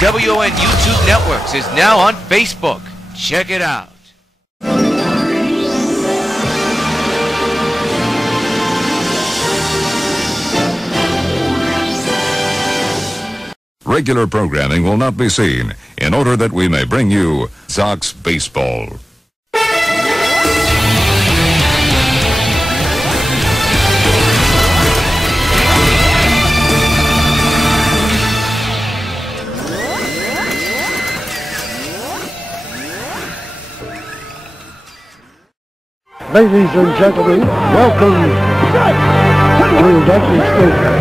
WON YouTube Networks is now on Facebook. Check it out. Regular programming will not be seen in order that we may bring you Sox baseball. Ladies and gentlemen, welcome to Yankee Stadium.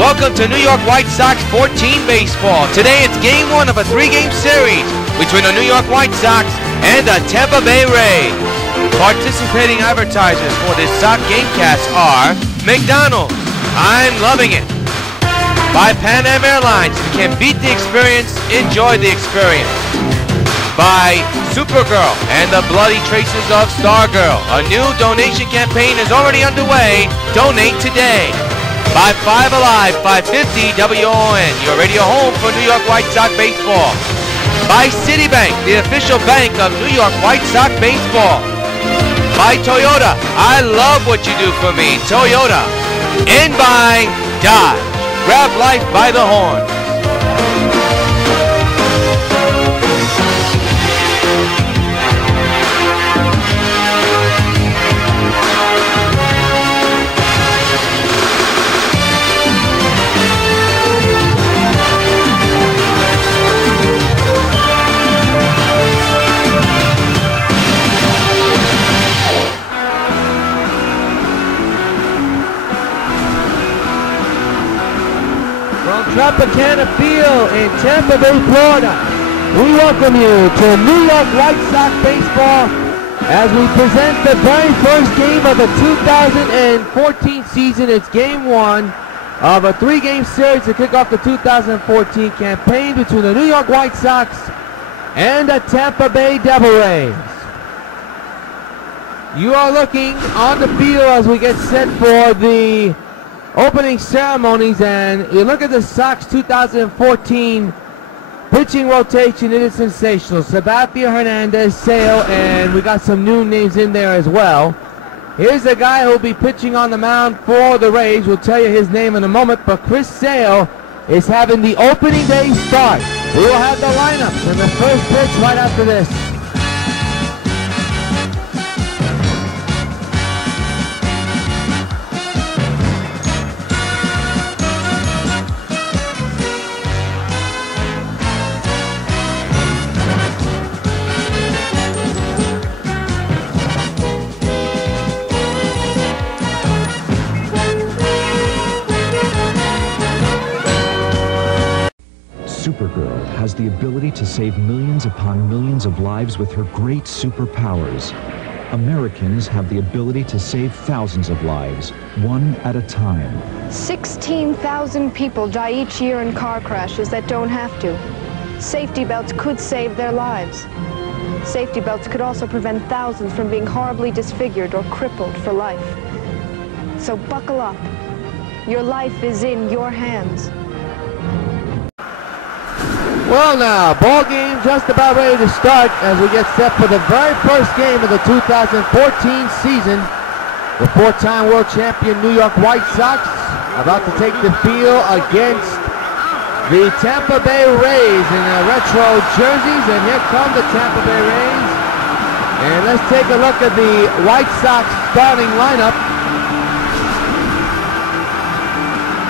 Welcome to New York White Sox 14 baseball. Today it's game one of a three-game series between the New York White Sox and the Tampa Bay Rays. Participating advertisers for this Sox gamecast are McDonald's, I'm loving it. By Pan Am Airlines, can beat the experience, enjoy the experience. By Supergirl and the Bloody Traces of Stargirl. A new donation campaign is already underway. Donate today. By 5 Alive, 550 WON, your radio home for New York White Sox baseball. By Citibank, the official bank of New York White Sox baseball. By Toyota, I love what you do for me, Toyota. And by Dodge, grab life by the horn. Tropicana Field in Tampa Bay, Florida. We welcome you to New York White Sox baseball as we present the very first game of the 2014 season. It's game one of a three-game series to kick off the 2014 campaign between the New York White Sox and the Tampa Bay Devil Rays. You are looking on the field as we get set for the opening ceremonies, and you look at the Sox 2014 pitching rotation. It is sensational. Sebastian Hernandez, Sale, and we got some new names in there as well. Here's the guy who will be pitching on the mound for the Rays. We'll tell you his name in a moment, but Chris Sale is having the opening day start. We will have the lineups and the first pitch right after this. Supergirl has the ability to save millions upon millions of lives with her great superpowers. Americans have the ability to save thousands of lives, one at a time. 16,000 people die each year in car crashes that don't have to. Safety belts could save their lives. Safety belts could also prevent thousands from being horribly disfigured or crippled for life. So buckle up. Your life is in your hands. Well now, ball game just about ready to start as we get set for the very first game of the 2014 season. The four-time world champion New York White Sox about to take the field against the Tampa Bay Rays in their retro jerseys. And here come the Tampa Bay Rays. And let's take a look at the White Sox starting lineup.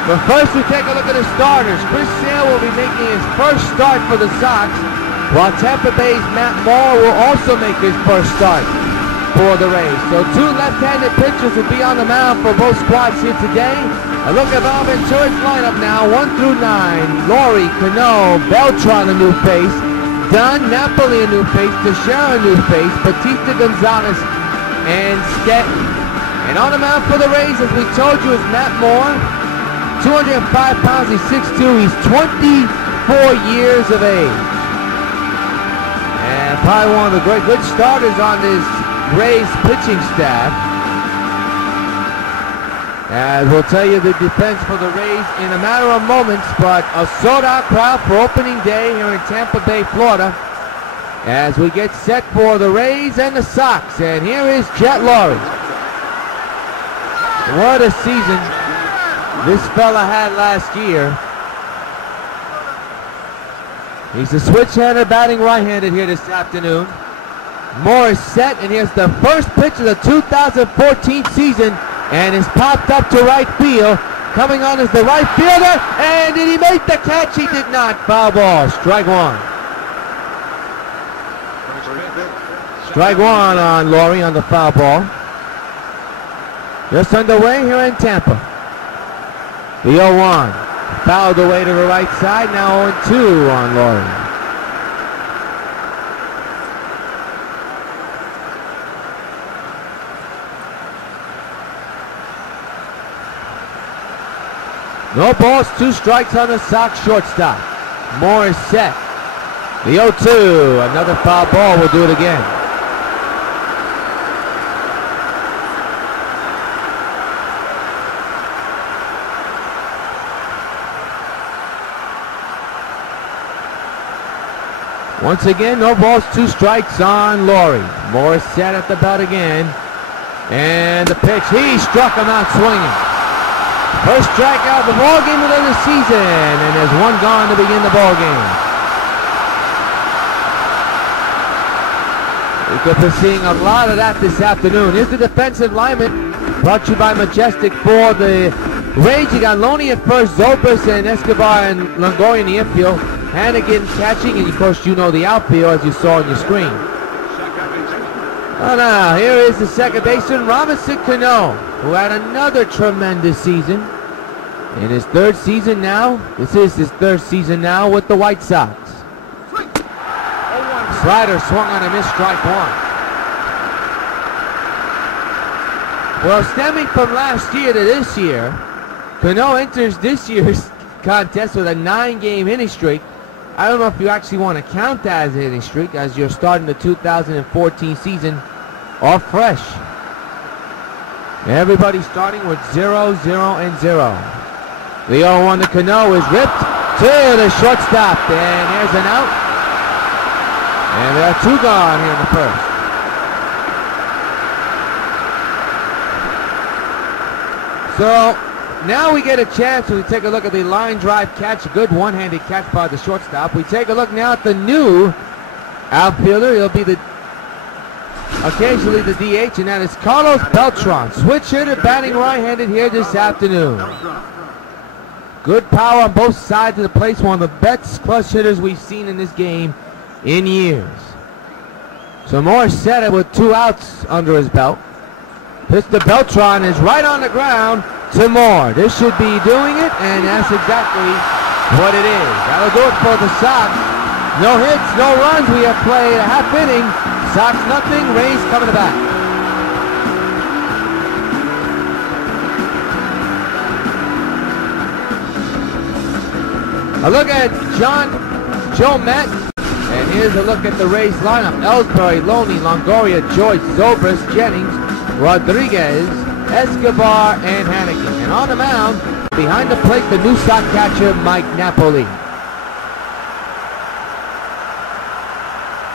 But first we take a look at the starters. Chris Sale will be making his first start for the Sox, while Tampa Bay's Matt Moore will also make his first start for the Rays. So two left-handed pitchers will be on the mound for both squads here today. A look at Ventura's lineup now, 1 through 9. Laurie, CANO, Beltran, a new face. Dunn, Napoli, a new face. Teixeira, a new face. Bautista, Gonzalez, and Stanton. And on the mound for the Rays, as we told you, is Matt Moore. 205 pounds, he's 6'2", he's 24 years of age. And probably one of the great good starters on this Rays pitching staff. As we'll tell you the defense for the Rays in a matter of moments, but a sold-out crowd for opening day here in Tampa Bay, Florida, as we get set for the Rays and the Sox. And here is Jet Laurie. What a season this fella had last year. He's a switch-hander batting right-handed here this afternoon. Moore is set, and here's the first pitch of the 2014 season, and is popped up to right field. Coming on is the right fielder, and did he make the catch? He did not. Foul ball, strike one. Strike one on Laurie on the foul ball. Just underway here in Tampa. The 0-1. Fouled away to the right side, now 0-2 on Laurie. No balls, 2 strikes on the Sox shortstop. Moore is set. The 0-2, another foul ball, will do it again. Once again, no balls, 2 strikes on Laurie. Moore is set at the belt again. And the pitch, he struck him out swinging. First strikeout of the ball game of the season, and there's 1 gone to begin the ball game. We could be seeing a lot of that this afternoon. Here's the defensive lineman, brought to you by Majestic for the Rays. You got Loney at first, Zobrist and Escobar and Longoria in the infield. Hannigan catching, and of course you know the outfield as you saw on your screen. Oh, now here is the second baseman, Robinson Cano, who had another tremendous season in his 3rd season now. This is his 3rd season now with the White Sox. Slider swung on a missed, strike one. Well, stemming from last year to this year, Cano enters this year's contest with a 9-game hitting streak. I don't know if you actually want to count that as a hitting streak, as you're starting the 2014 season off fresh. Everybody starting with 0, 0, and 0. The 0-1 to Cano is ripped to the shortstop, and there's an out. And there are 2 gone here in the first. So now we get a chance to take a look at the line drive catch, a good one-handed catch by the shortstop. We take a look now at the new outfielder. He'll be occasionally the DH, and that is Carlos Beltran, switch hitter batting right-handed here this afternoon. Good power on both sides of the plate. One of the best clutch hitters we've seen in this game in years. So Moore set it with 2 outs under his belt. Mr. Beltran is right on the ground to Moore. This should be doing it, and that's exactly what it is. That'll do it for the Sox. No hits, no runs. We have played a half inning. Sox nothing, Rays coming back. A look at Joe Matt, and here's a look at the Rays lineup. Ellsbury, Loney, Longoria, Joyce, Zobrist, Jennings, Rodriguez, Escobar, and Hannigan. And on the mound, behind the plate, the new Sox catcher, Mike Napoli.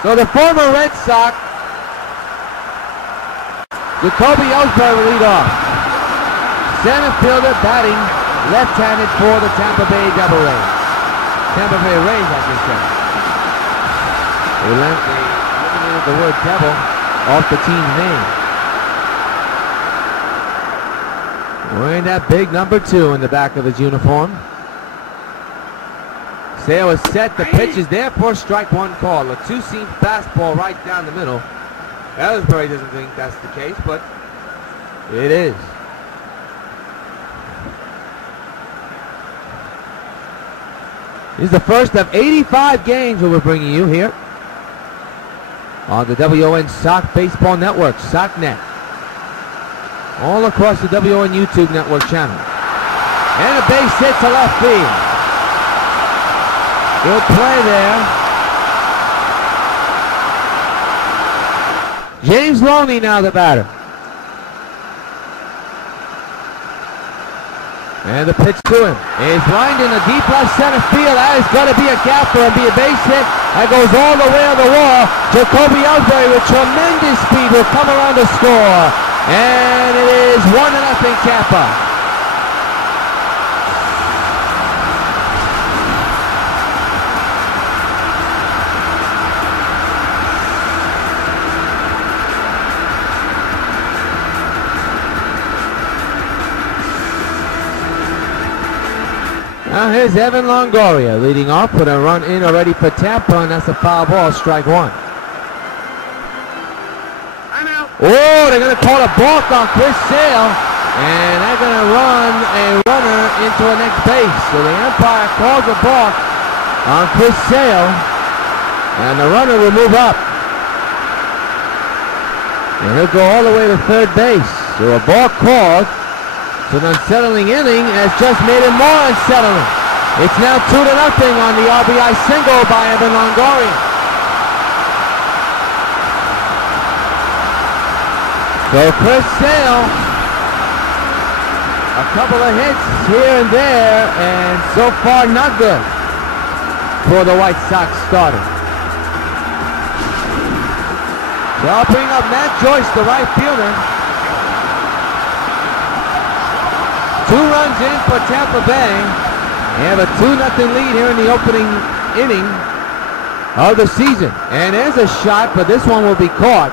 So the former Red Sox, JACOBY Ellsbury will lead off. Center fielder batting left-handed for the Tampa Bay Devil Rays. Tampa Bay Rays, I just said. They eliminated the word devil off the team's name. Wearing that big number 2 in the back of his uniform. Sale is set. The pitch is there for strike 1 call. A 2-seam fastball right down the middle. Ellsbury doesn't think that's the case, but it is. This is the first of 85 games that we're bringing you here on the WON Sox Baseball Network, SockNet. all across the WON YouTube network channel. And a base hit to left field. Good play there. James Loney now the batter. And the pitch to him is lined in a deep left center field. That is going to be a gap for him, be a base hit. That goes all the way on the wall. JACOBY ELLSBURY with tremendous speed will come around to score. And it is 1-0 Tampa. Now here's Evan Longoria leading off with a run in already for Tampa, and that's a foul ball, strike one. Oh, they're going to call a balk on Chris Sale, and they're going to run a runner into a next base. So the umpire calls a balk on Chris Sale, and the runner will move up. And he'll go all the way to third base. So a balk called. So an unsettling inning has just made it more unsettling. It's now 2-0 on the RBI single by Evan Longoria. So Chris Sale, a couple of hits here and there, and so far not good for the White Sox starter. So I'll bring up Matt Joyce, the right fielder. 2 runs in for Tampa Bay. They have a 2-0 lead here in the opening inning of the season. And there's a shot, but this one will be caught.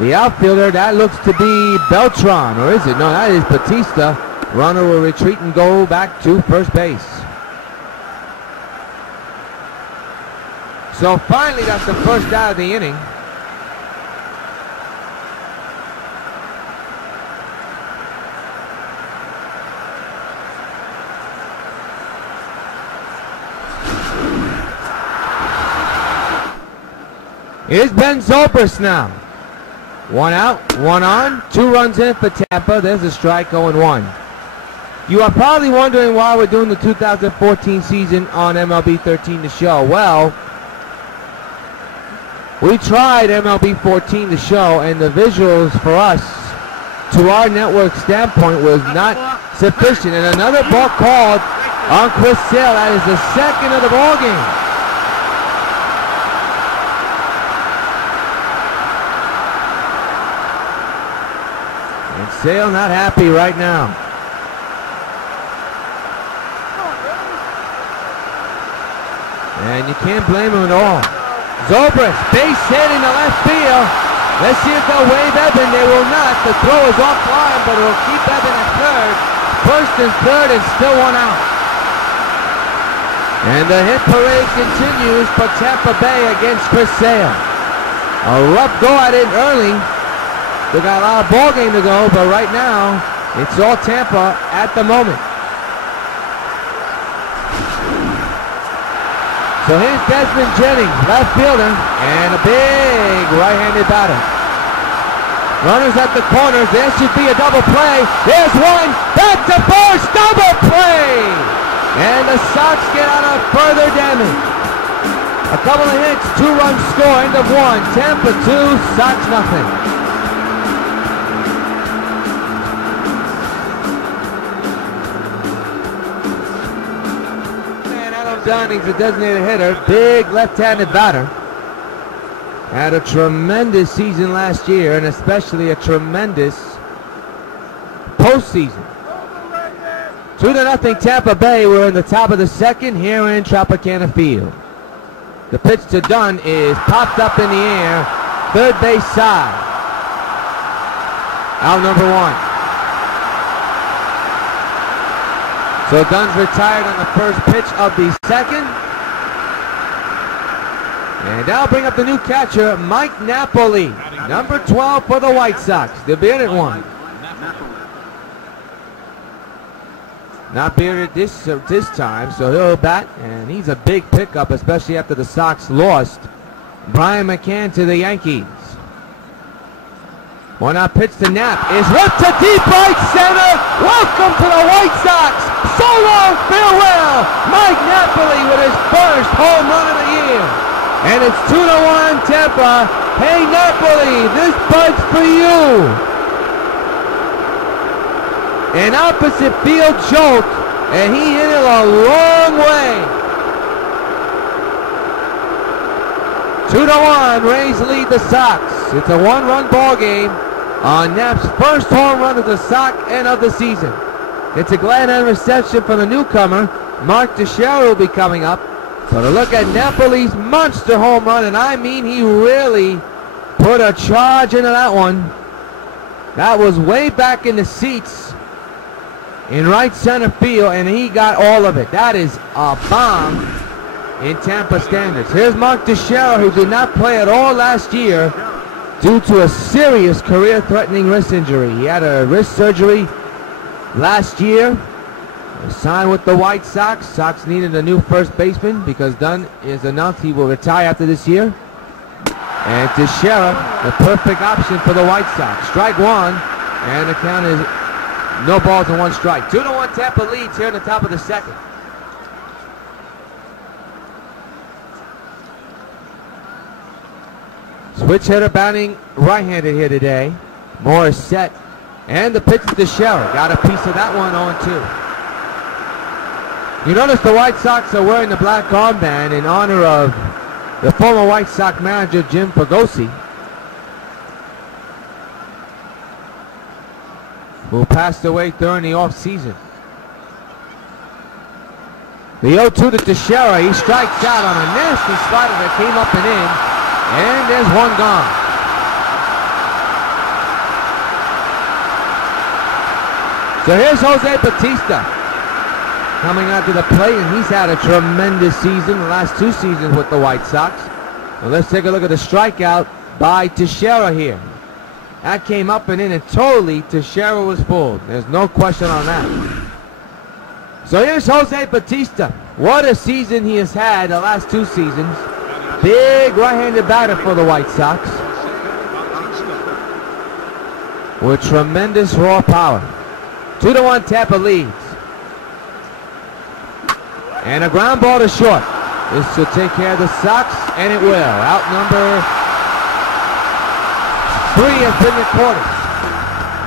The outfielder, that looks to be Beltran, or is it? No, that is BAUTISTA. Runner will retreat and go back to first base. So finally, that's the first out of the inning. Here's Ben Zobrist now. 1 out, 1 on, 2 runs in for Tampa. There's a strike, 0-1. You are probably wondering why we're doing the 2014 season on MLB 13 The Show. Well, we tried MLB 14 The Show, and the visuals for us, to our network standpoint, was not sufficient. And another ball called on Chris Sale. That is the second of the ball game. Sale not happy right now. And you can't blame him at all. Zobrist, base hit in the left field. Let's see if they'll wave Evan. They will not. The throw is offline, but it will keep Evan at third. First and third, and still 1 out. And the hit parade continues for Tampa Bay against Chris Sale. A rough go at it early. They got a lot of ball game to go, but right now, it's all Tampa at the moment. So here's Desmond Jennings, left fielder, and a big right-handed batter. Runners at the corners. There should be a double play. There's one. Back to first. Double play. And the Sox get out of further damage. A couple of hits, 2 runs score, end of 1. Tampa 2, Sox nothing. Downing's a designated hitter, big left-handed batter. Had a tremendous season last year, and especially a tremendous postseason. 2-0 Tampa Bay. We're in the top of the second here in Tropicana Field. The pitch to Dunn is popped up in the air, third base side. Out number 1. So Dunn's retired on the first pitch of the second. And now bring up the new catcher, Mike Napoli, number 12 for the White Sox, the bearded one. Not bearded this time, so he'll bat, and he's a big pickup, especially after the Sox lost Brian McCann to the Yankees. One out pitch to Knapp is ripped to deep right center. Welcome to the White Sox. So long, farewell. Mike Napoli with his first home run of the year. And it's 2-1 Tampa. Hey Napoli, this bud's for you. An opposite field jolt, and he hit it a long way. 2-1, Rays lead the Sox. It's a one-run ball game on Knapp's first home run of the Sox and of the season. It's a glad hand reception from the newcomer. Mark Teixeira will be coming up. But a look at Napoli's monster home run, and I mean he really put a charge into that one. That was way back in the seats in right center field, and he got all of it. That is a bomb in Tampa standards. Here's Mark Teixeira, who did not play at all last year due to a serious career-threatening wrist injury. He had a wrist surgery last year. Signed with the White Sox. Sox needed a new first baseman because Dunn is announced he will retire after this year. And Teixeira, the perfect option for the White Sox. Strike one, and the count is no balls and one strike. 2-1 Tampa leads here in the top of the second. Switch hitter batting right-handed here today. Moore is set. And the pitch to Teixeira. Got a piece of that one, 0-2. You notice the White Sox are wearing the black armband in honor of the former White Sox manager Jim Fregosi, who passed away during the off-season. The 0-2 to Teixeira. He strikes out on a nasty slider that came up and in, and there's one gone. So here's Jose Bautista coming out to the plate, and he's had a tremendous season, the last two seasons with the White Sox. Well, let's take a look at the strikeout by Teixeira here. That came up and in, and totally Teixeira was fooled. There's no question on that. So here's Jose Bautista. What a season he has had the last two seasons. Big right-handed batter for the White Sox with tremendous raw power. 2-1 Tampa leads. And a ground ball to short. This will take care of the Sox, and it will. Out number 3 has been recorded.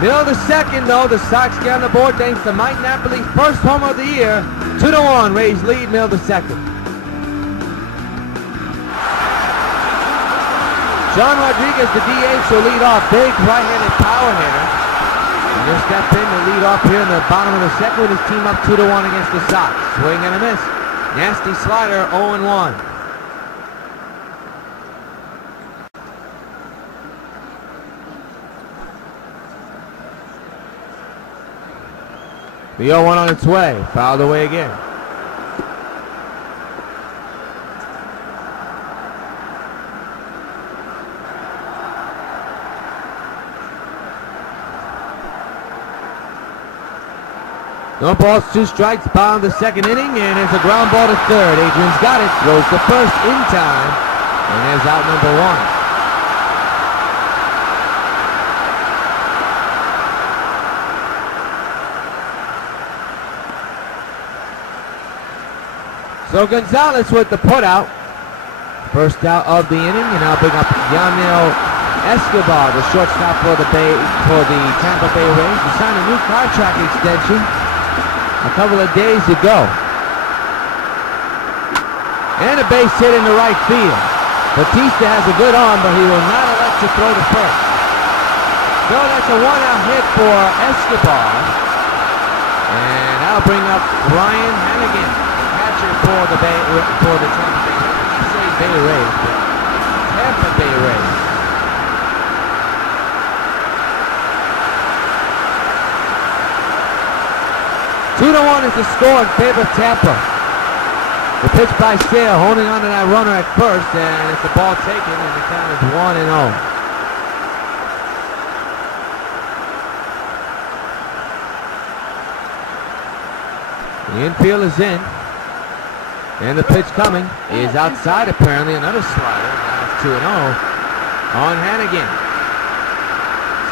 Middle of the second, though, the Sox get on the board thanks to Mike Napoli's first home of the year. 2-1, Rays lead, middle of the second. John Rodriguez, the DH, will lead off. Big right-handed power hitter. And he'll step in to lead off here in the bottom of the second with his team up 2-1 against the Sox. Swing and a miss. Nasty slider, 0-1. The 0-1 on its way. Fouled away again. No balls, 2 strikes, bottom of the second inning, and it's a ground ball to third. Adrian's got it, throws to first in time, and there's out number 1. So Gonzalez with the putout. First out of the inning, and I'll bring up Yamil Escobar, the shortstop for the Tampa Bay Rays. He signed a new contract extension a couple of days ago. And a base hit in the right field. Bautista has a good arm, but he will not elect to throw to first. So that's a 1-out hit for Escobar. And I'll bring up Ryan Hannigan, the catcher for the Tampa Bay. I didn't say Bay Rays, but Tampa Bay Rays. Two to 1 is the score in favor of Tampa. The pitch by Sale, holding on to that runner at first, and it's a ball taken, and the count is 1-0. The infield is in, and the pitch coming is outside apparently. Another slider. Now it's 2-0 on Hannigan.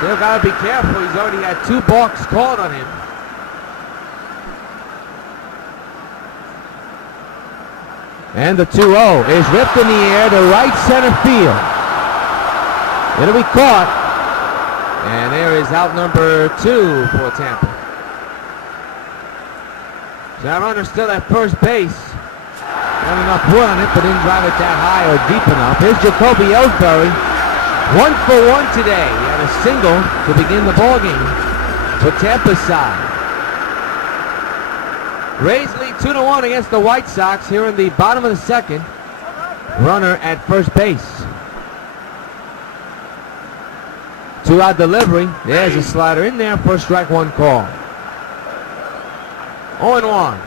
Still got to be careful. He's already had 2 balks called on him. And the 2-0 is ripped in the air to right center field. It'll be caught. And there is out number 2 for Tampa. So that runner still at first base. Got enough wood on it, but didn't drive it that high or deep enough. Here's JACOBY ELLSBURY. 1 for 1 today. He had a single to begin the ball game for Tampa's side. Rays lead 2-1 against the White Sox here in the bottom of the second. Runner at first base. 2-out delivery. There's a slider in there for strike 1 call. 0-1.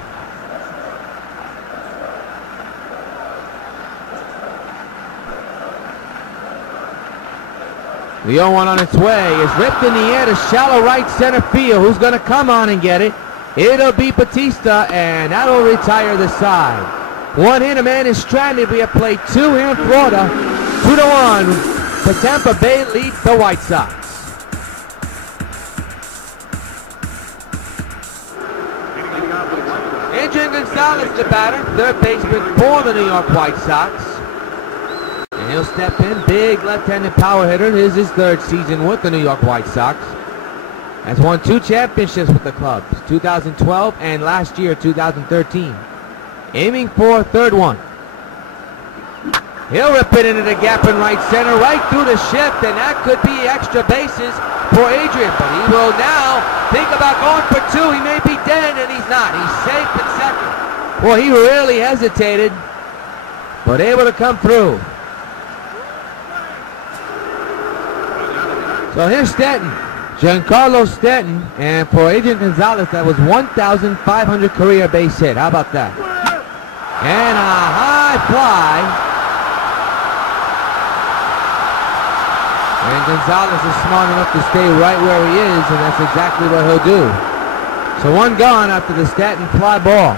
The 0-1 on its way is ripped in the air to shallow right center field. Who's going to come on and get it? It'll be BAUTISTA, and that'll retire the side. 1 hit, a man is stranded. We have played 2 here in Florida. 2-1. The Tampa Bay leads the White Sox. Gonzalez, the batter, third baseman for the New York White Sox. And he'll step in, big left-handed power hitter. This is his 3rd season with the New York White Sox. Has won 2 championships with the club, 2012 and last year, 2013. Aiming for 3rd one. He'll rip it into the gap in right center, right through the shift, and that could be extra bases for Adrian. But he will now think about going for 2. He may be dead, and he's not. He's safe at second. Well, he really hesitated, but able to come through. So here's Stanton, Giancarlo Stanton, and for Adrian Gonzalez, that was 1,500 career base hit. How about that? And a high fly. And Gonzalez is smart enough to stay right where he is, and that's exactly what he'll do. So 1 gone after the Stanton fly ball.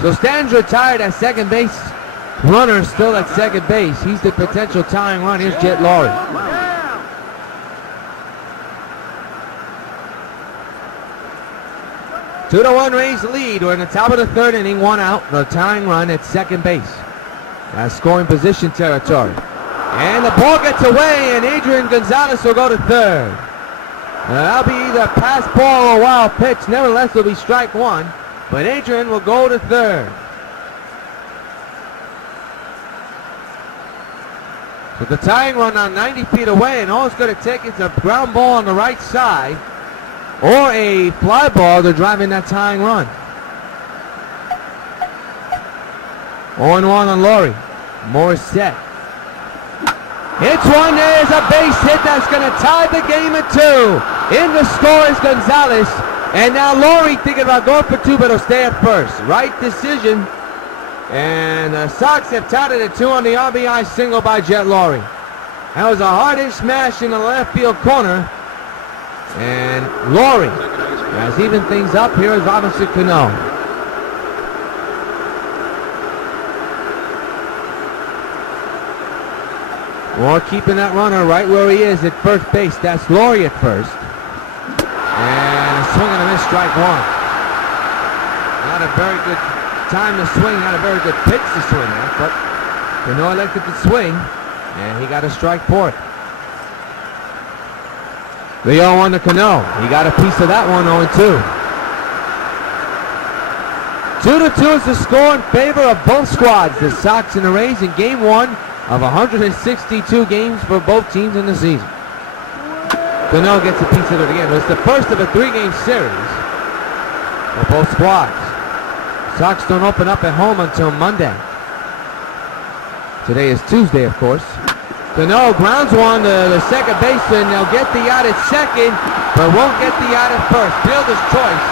So Stanton's retired at second base. Runner still at second base. He's the potential tying run. Here's Jet Laurie. Two to 1 Rays lead. We're in the top of the 3rd inning, 1 out. The tying run at second base. That's scoring position territory. And the ball gets away, and Adrian Gonzalez will go to 3rd. That'll be either pass ball or wild pitch. Nevertheless, it'll be strike 1. But Adrian will go to 3rd. So the tying run on 90 feet away, and all it's going to take is a ground ball on the right side or a fly ball to drive in that tying run. 0-1 on Laurie. Morris set. Hits one. There's a base hit that's going to tie the game at 2. In the score is Gonzalez. And now Laurie thinking about going for 2, but he'll stay at first. Right decision. And the Sox have tied it at 2 on the RBI single by Jet Laurie. That was a hard-hit smash in the left field corner. And Laurie has evened things up. Here is Robinson Cano. Or keeping that runner right where he is at first base. That's Laurie at first. And a swing and a miss, strike 1. Not a very good time to swing, not a very good pitch to swing at, but Cano elected to swing, and he got a strike for it. The 0-1 to Cano. He got a piece of that one, 0-2. 2-2 is the score in favor of both squads, the Sox and the Rays, in Game 1 of 162 games for both teams in the season. Cano gets a piece of it again. It's the first of a 3-game series for both squads. Sox don't open up at home until Monday. Today is Tuesday, of course. Cano grounds one to the second baseman. They'll get the out at second, but won't get the out at first. Fielder's choice.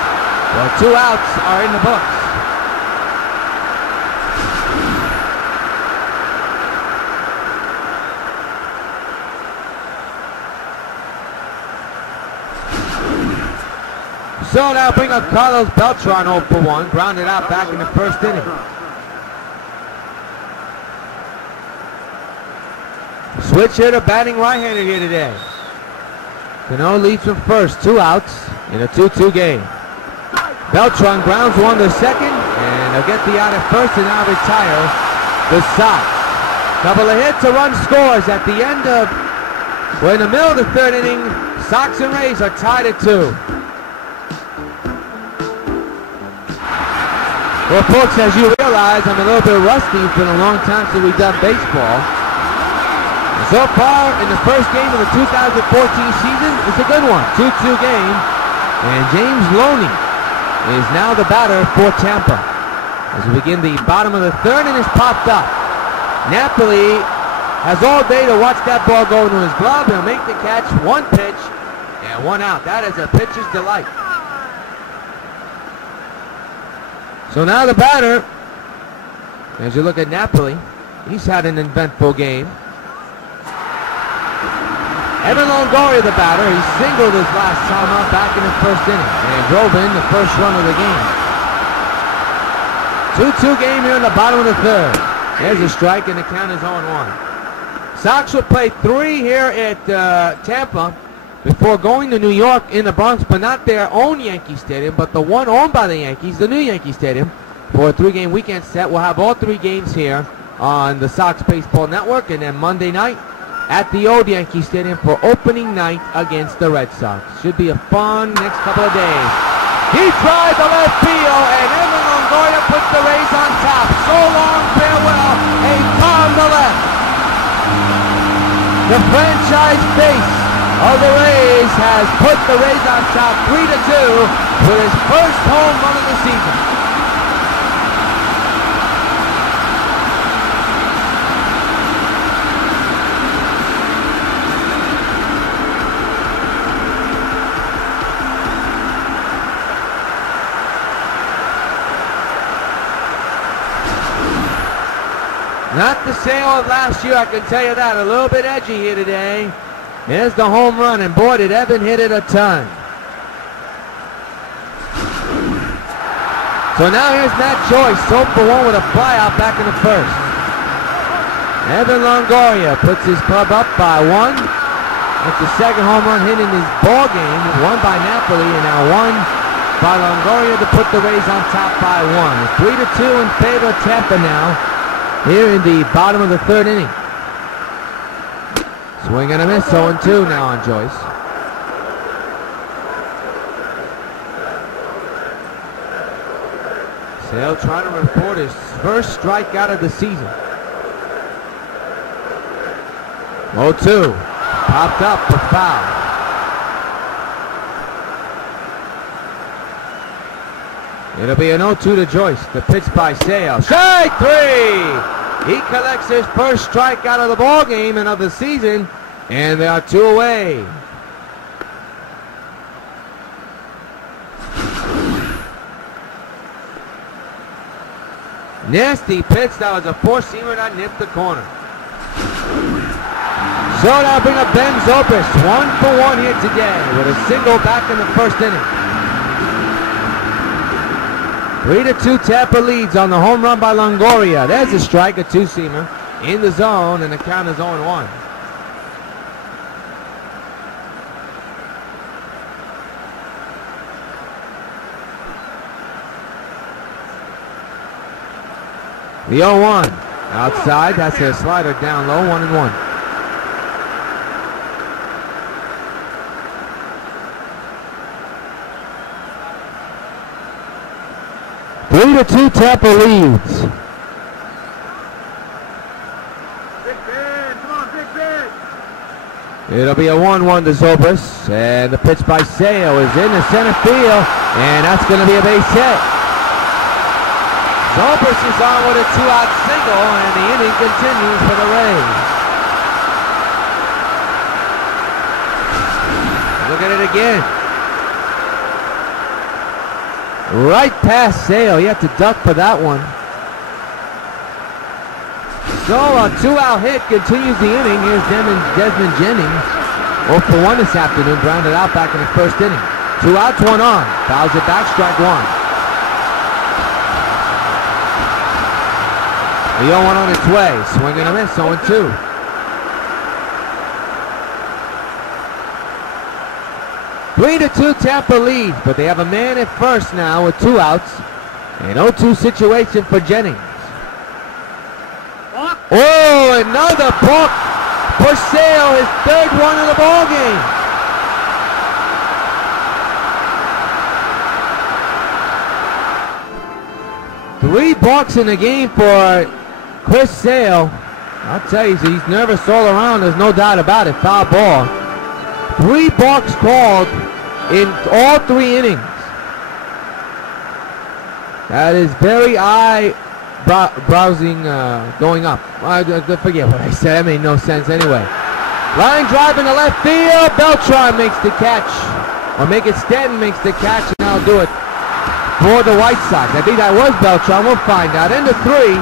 Well, 2 outs are in the books. So now bring up Carlos Beltran 0 for 1, grounded out back in the first inning. Switch hitter batting right-handed here today. CANO leads from first, 2 outs in a 2-2 game. Beltran grounds one to second, and they'll get the out at first and now retire the Sox. Couple of hits, a run scores at the end of, we're in the middle of the 3rd inning. Sox and Rays are tied at 2. Well, folks, as you realize, I'm a little bit rusty. It's been a long time since we've done baseball. So far, in the first game of the 2014 season, it's a good one. 2-2 game. And James Loney is now the batter for Tampa. As we begin the bottom of the 3rd, and it's popped up. Napoli has all day to watch that ball go into his glove. He'll make the catch, 1 pitch, and 1 out. That is a pitcher's delight. So now the batter, as you look at Napoli, he's had an eventful game. Evan Longoria, the batter, he singled his last time out back in the 1st inning and drove in the first run of the game. 2-2 game here in the bottom of the 3rd. There's a strike and the count is 0-1. Sox will play 3 here at Tampa before going to New York in the Bronx, but not their own Yankee Stadium, but the one owned by the Yankees, the new Yankee Stadium, for a 3-game weekend set. We'll have all 3 games here on the Sox Baseball Network, and then Monday night at the old Yankee Stadium for opening night against the Red Sox. Should be a fun next couple of days. He tried the left field, and Evan Longoria puts the Rays on top. So long, farewell, a bomb to left. The franchise base of the Rays has put the Rays on top 3-2 with his first home run of the season. Not the sale of last year, I can tell you that. A little bit edgy here today. There's the home run, and boy, did Evan hit it a ton. So now here's Matt Joyce, 0 for 1 with a flyout back in the 1st. Evan Longoria puts his club up by 1. That's the 2nd home run hit in his ball game. 1 by Napoli, and now 1 by Longoria to put the Rays on top by 1. 3-2 in favor of Tampa now. Here in the bottom of the 3rd inning. Swing and a miss, 0-2 now on Joyce. Sale trying to report his first strikeout of the season. 0-2. Popped up for foul. It'll be an 0-2 to Joyce. The pitch by Sale. Strike 3! He collects his first strikeout of the ball game and of the season, and they are 2 away. Nasty pitch. That was a 4-seamer that nipped the corner. So now bring up Ben Zobrist. 1 for 1 here today with a single back in the 1st inning. 3-2 Tampa leads on the home run by Longoria. There's a strike, a 2-seamer in the zone, and the count is 0-1. The 0-1 outside. That's a slider down low, 1-1. 3-2 Tampa leads. It'll be a 1-1 to Zobrist, and the pitch by Sale is in the center field, and that's going to be a base hit. Zobrist is on with a 2-out single, and the inning continues for the Rays. Look at it again. Right past Sale. You have to duck for that one. So a 2-out hit continues the inning. Here's Desmond Jennings. 0 for 1 this afternoon. Grounded out back in the 1st inning. 2 outs, 1 on. Fouls it back, strike 1. The 0-1 on its way. Swing and a miss, 0-2. 3-2 Tampa leads, but they have a man at first now with 2 outs. An 0-2 situation for Jennings. Oh, another balk for Sale, his 3rd one of the ball game. Three balks in the game for Chris Sale. I'll tell you, he's nervous all around. There's no doubt about it. Foul ball. 3 balks called in all 3 innings. That is very eye-browsing going up. I forget what I said. That made no sense anyway. Line drive in the left field. Beltran makes the catch. Or make it Stanton makes the catch, and I'll do it for the White Sox. I think that was Beltran. We'll find out. Into 3.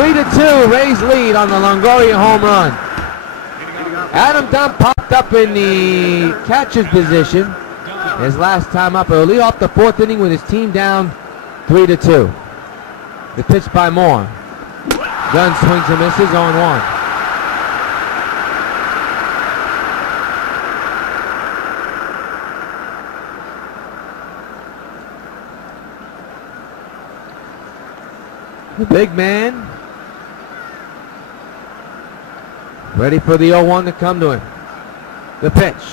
3-2, Rays lead on the Longoria home run. Adam Dunn popped up in the catcher's position. His last time up, he'll lead off the 4th inning with his team down 3-2. The pitch by Moore. Dunn swings and misses, 0-1. The big man ready for the 0-1 to come to him. The pitch.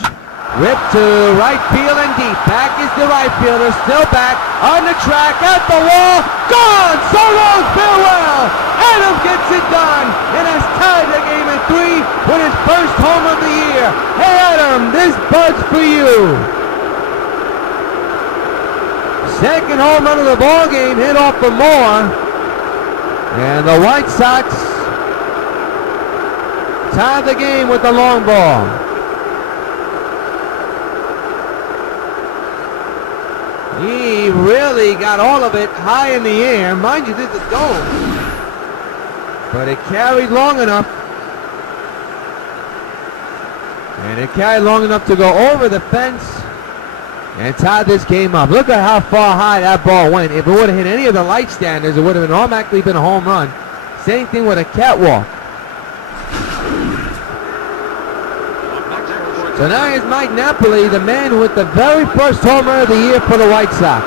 Ripped to right field and deep. Back is the right fielder. Still back. On the track. At the wall. Gone. So long. Farewell. Adam gets it done. And has tied the game at 3 with his first home of the year. Hey Adam, this bud's for you. Second home run of the ball game. Hit off for Moore. And the White Sox tied the game with the long ball. He really got all of it high in the air. Mind you, this is a dome. But it carried long enough. And it carried long enough to go over the fence and tie this game up. Look at how far high that ball went. If it would have hit any of the light standards, it would have automatically been a home run. Same thing with a catwalk. So now here's Mike Napoli, the man with the very first home run of the year for the White Sox.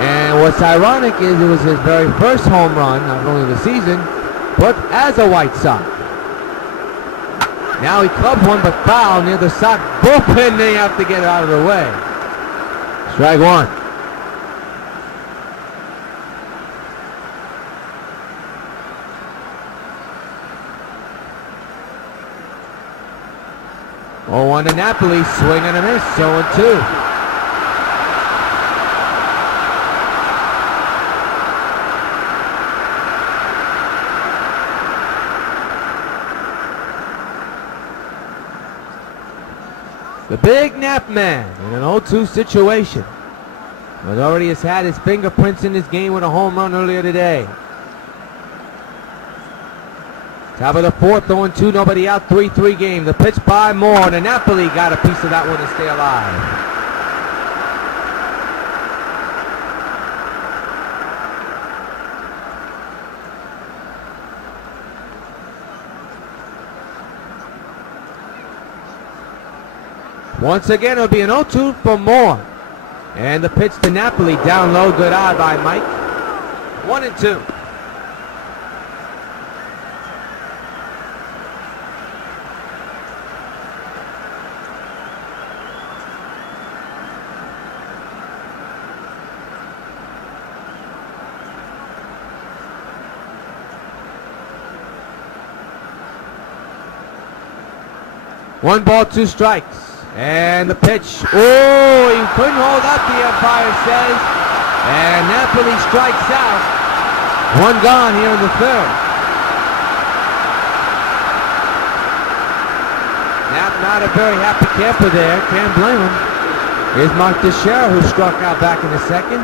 And what's ironic is it was his very first home run, not only of the season, but as a White Sox. Now he clubbed one, but foul near the Sox bullpen. They have to get it out of the way. Strike 1. Oh, on to Napoli, swing and a miss, 0-2. The big Nap man in an 0-2 situation. But already has had his fingerprints in this game with a home run earlier today. Top of the 4th, 0-2, nobody out, 3-3 game. The pitch by Moore, and Napoli got a piece of that one to stay alive. Once again, it'll be an 0-2 for Moore. And the pitch to Napoli, down low, good eye by Mike. 1-2. One ball, 2 strikes. And the pitch. Oh, he couldn't hold up, the umpire says. And Napoli strikes out. 1 gone here in the 3rd. Nap not a very happy camper there. Can't blame him. Here's Mark Teixeira, who struck out back in the 2nd.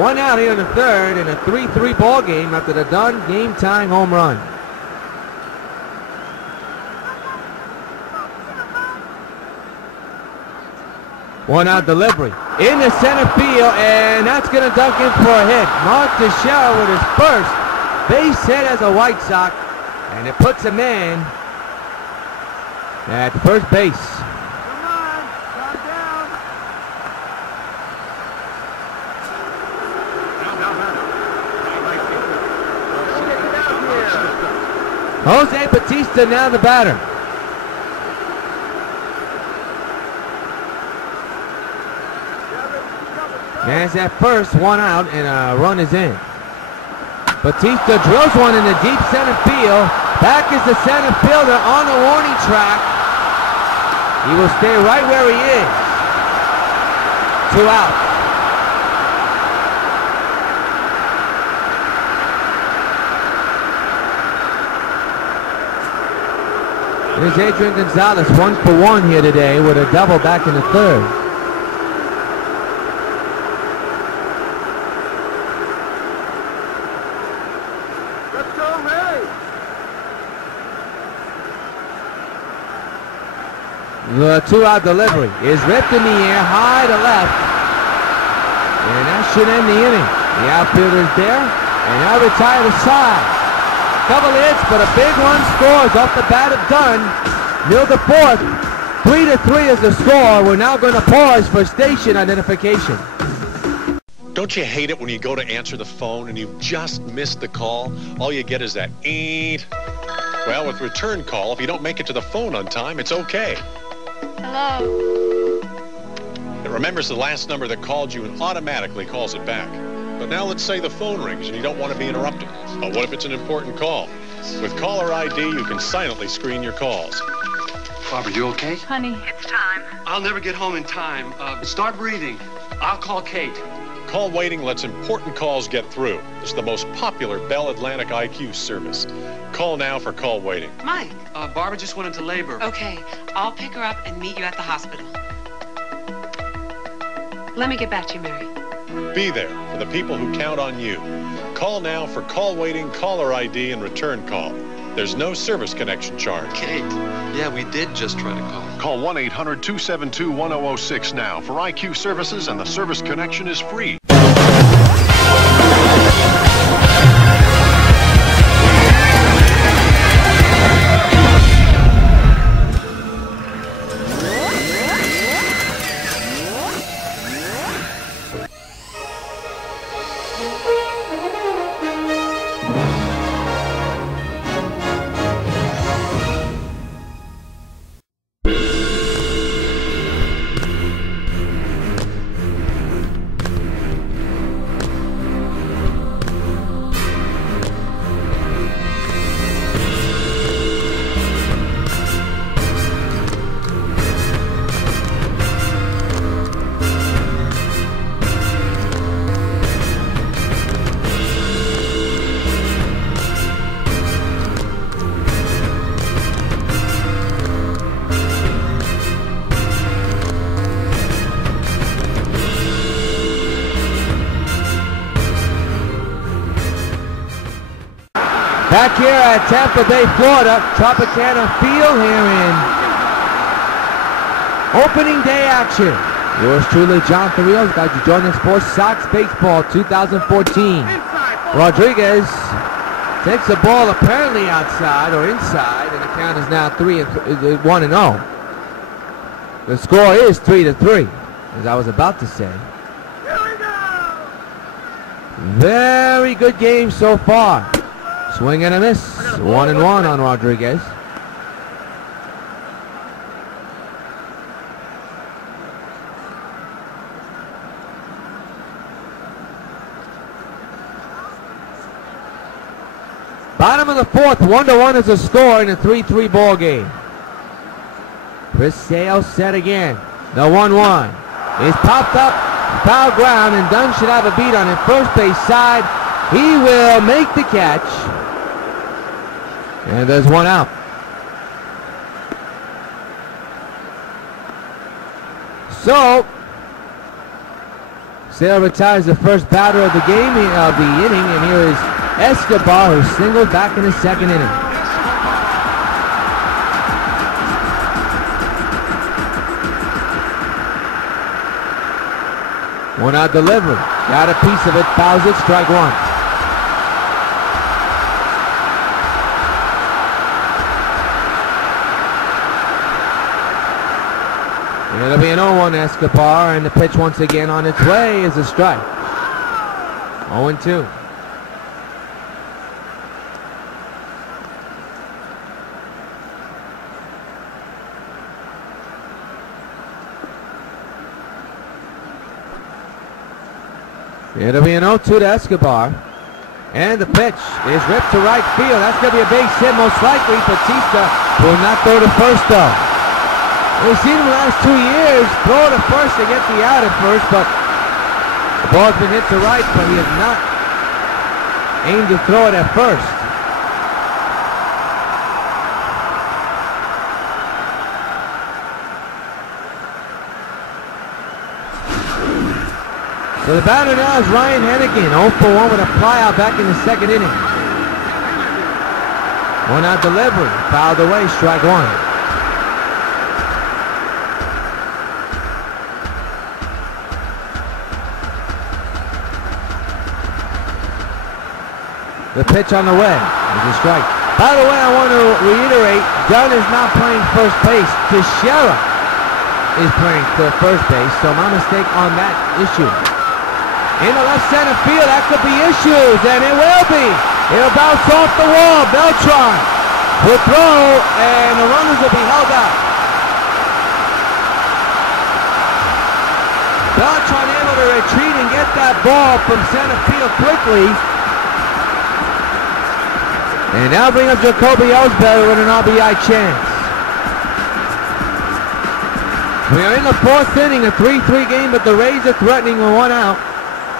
1 out here in the 3rd in a 3-3 ball game after the Dunn game-tying home run. One out delivery in the center field, and that's going to dunk in for a hit. Mark Teixeira with his first base hit as a White Sox, and it puts a man at first base. Jose Bautista now the batter. Man's at first, one out, and a run is in. Bautista drills one in the deep center field. Back is the center fielder on the warning track. He will stay right where he is. 2 out. Here's Adrian Gonzalez, 1 for 1 here today with a double back in the third. Let's go, Ray! The 2-out delivery is ripped in the air, high to left. And that should end the inning. The outfielder is there, and now retire the side. Couple hits, but a big run scores off the bat of Dunn. Near the fourth. 3-3 is the score. We're now going to pause for station identification. Don't you hate it when you go to answer the phone and you just missed the call? All you get is that eeet. Well, with return call, if you don't make it to the phone on time, it's okay. Hello? It remembers the last number that called you and automatically calls it back. But now let's say the phone rings and you don't want to be interrupted. What if it's an important call? With caller ID, you can silently screen your calls. Barbara, you okay? Honey, it's time. I'll never get home in time. Start breathing. I'll call Kate. Call waiting lets important calls get through. It's the most popular Bell Atlantic IQ service. Call now for call waiting. Mike. Barbara just went into labor. Okay, I'll pick her up and meet you at the hospital. Let me get back to you, Mary. Be there for the people who count on you. Call now for call waiting, caller ID, and return call. There's no service connection charge. Kate, yeah, we did just try to call. Call 1-800-272-1006 now for IQ services, and the service connection is free. Back here at Tampa Bay, Florida, Tropicana Field here in opening day action. Yours truly, John Rios, got you joining Sports Sox Baseball 2014. Rodriguez takes the ball apparently outside or inside, and the count is now 1-0. The score is 3-3, as I was about to say. Very good game so far. Swing and a miss. 1-1 on Rodriguez. Bottom of the fourth, 1-1 is the score in a 3-3 ball game. Chris Sale set again. The 1-1 is popped up, foul ground, and Dunn should have a beat on it. First base side. He will make the catch. And there's one out. So, Sale retires the first batter of the game, of the inning, and here is Escobar, who singled back in the second inning. One out delivery. Got a piece of it, fouls it, strike one. It'll be an 0-1 Escobar, and the pitch once again on its way is a strike. 0-2. It'll be an 0-2 to Escobar. And the pitch is ripped to right field. That's going to be a base hit most likely. Bautista will not throw to first though. We've seen him the last 2 years throw to first to get the out at first, but the ball's been hit to right, but he has not aimed to throw it at first. So the batter now is Ryan Hennigan, 0 for 1 with a flyout back in the second inning. 1-out delivery, fouled away, strike one. The pitch on the way is a strike. By the way, I want to reiterate, Dunn is not playing first base. TEIXEIRA is playing first base, so my mistake on that issue. In the left center field, that could be issues, and it will be. It'll bounce off the wall. BELTRAN will throw, and the runners will be held out. BELTRAN able to retreat and get that ball from center field quickly. And now bring up JACOBY ELLSBURY with an RBI chance. We are in the fourth inning, a 3-3 game, but the Rays are threatening with 1 out.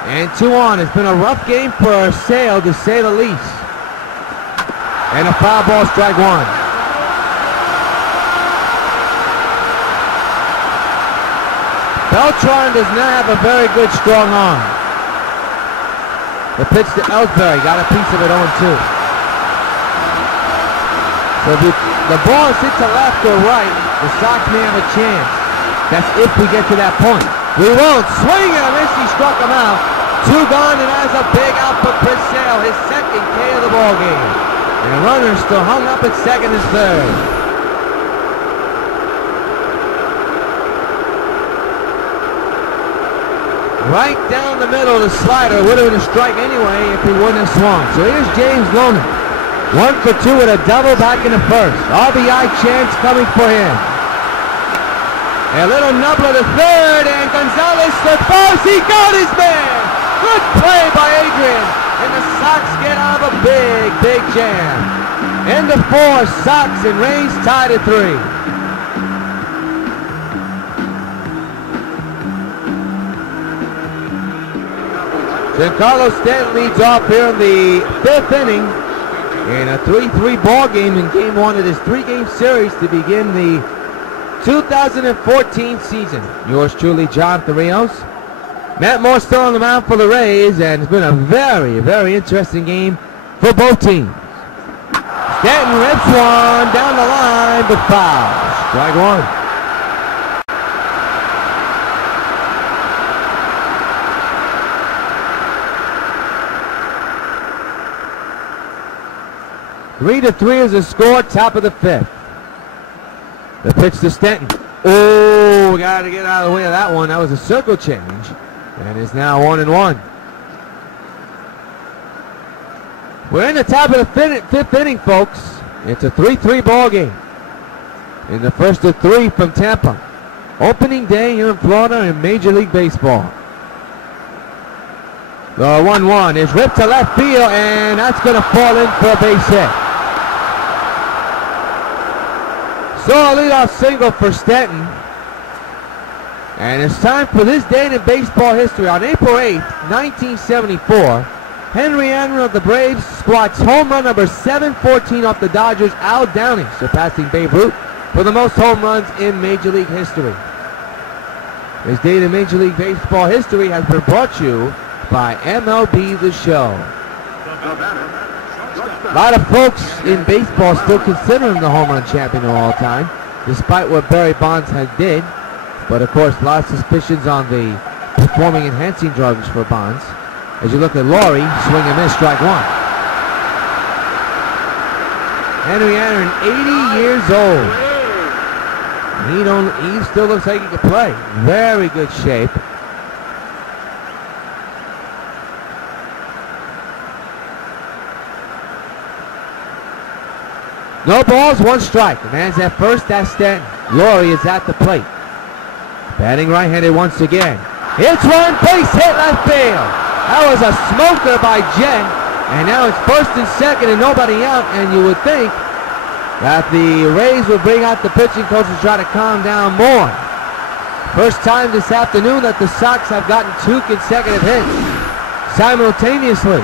And 2 on. It's been a rough game for Sale, to say the least. And a foul ball, strike one. BELTRAN does not have a very good strong arm. The pitch to ELLSBURY, got a piece of it, 0-2. So if the ball is hit to left or right, the Sox may have a chance. That's if we get to that point. We won't. Swing and a miss. He struck him out. 2 gone, and that's a big out for Chris Sale, his second K of the ball game. And the runner still hung up at second and third. Right down the middle of the slider. Would have been a strike anyway if he wouldn't have swung. So here's James Loner. 1 for 2 with a double back in the first. RBI chance coming for him. A little nubbler to third, and Gonzalez to first. He got his man. Good play by Adrian. And the Sox get out of a big, big jam. End of 4, Sox and Rays tied at 3. Giancarlo Stanton leads off here in the 5th inning in a 3-3 ball game in game 1 of this 3-game series to begin the 2014 season. Yours truly, Jonathan Rios. Matt Moore still on the mound for the Rays, and it's been a very, very interesting game for both teams. Stanton rips one down the line, but foul. Strike one. Three to 3 is the score, top of the 5th. The pitch to Stanton. Oh, we got to get out of the way of that one. That was a circle change. And it's now 1-1. We're in the top of the 5th inning, folks. It's a 3-3 ball game. In the first of 3 from Tampa. Opening day here in Florida in Major League Baseball. The 1-1 is ripped to left field, and that's going to fall in for a base hit. So a leadoff single for Stanton. And it's time for this day in baseball history. On April 8th, 1974, Henry Aaron of the Braves squats home run number 714 off the Dodgers' Al Downing, surpassing Babe Ruth for the most home runs in Major League history. This day in Major League Baseball history has been brought to you by MLB The Show. A lot of folks in baseball still consider him the home run champion of all time, despite what Barry Bonds had did. But of course, a lot of suspicions on the performing enhancing drugs for Bonds. As you look at Laurie, swing and miss, strike one. Henry Aaron, 80 years old. He still looks like he can play. Very good shape. No balls, 1 strike. The man's at first, that's Stanton. Laurie is at the plate. Batting right-handed once again. It's one, base hit left field. That was a smoker by Jen. And now it's first and second and nobody out. And you would think that the Rays would bring out the pitching coach to try to calm down more. First time this afternoon that the Sox have gotten 2 consecutive hits simultaneously.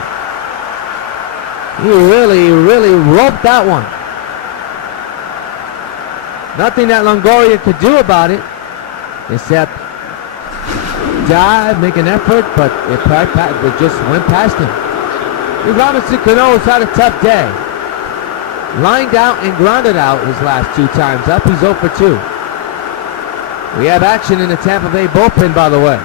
He really roped that one. Nothing that Longoria could do about it except dive, make an effort, but it just went past him. Robinson Cano has had a tough day. Lined out and grounded out his last 2 times up. He's 0 for 2. We have action in the Tampa Bay bullpen, by the way.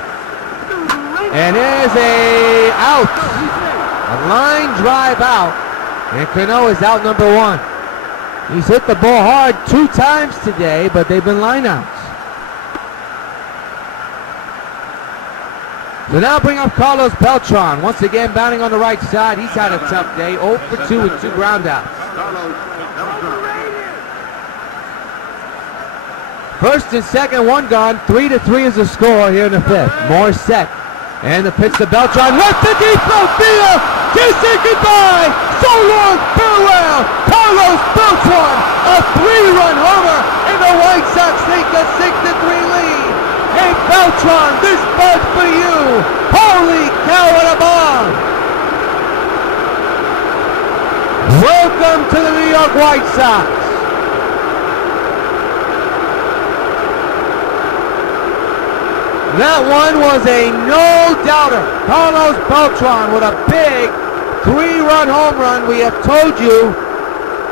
And there's a out. A line drive out. And Cano is out number 1. He's hit the ball hard 2 times today, but they've been line outs. So now bring up Carlos Beltran. Once again batting on the right side. He's had a tough day. 0 for 2 with 2 ground outs. First and second, 1 gone. 3-3 is the score here in the 5th. Moore set. And the pitch to Beltran. Left to deep left field. Kiss it goodbye. So long, farewell. Carlos Beltran. A 3-run homer. And the White Sox take a 6-3 lead. Hey, Beltran, this bud's for you. Holy cow, what a bomb. Welcome to the New York White Sox. That one was a no-doubter. Carlos Beltran with a big 3-run home run. We have told you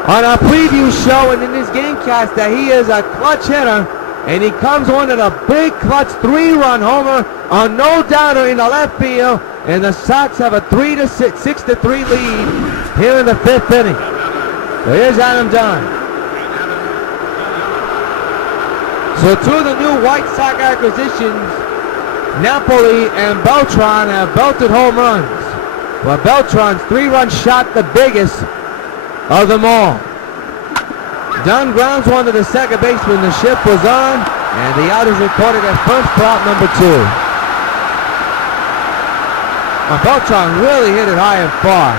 on our preview show and in this gamecast that he is a clutch hitter. And he comes on in a big clutch 3-run homer on no-doubter in the left field. And the Sox have a 6-3 lead here in the 5th inning. So here's Adam Dunn. So 2 of the new White Sox acquisitions, Napoli and Beltran, have belted home runs. But Beltran's 3-run shot the biggest of them all. Dunn grounds one to the second baseman. The shift was on, and the out is recorded at first for out number 2. Well, Beltran really hit it high and far.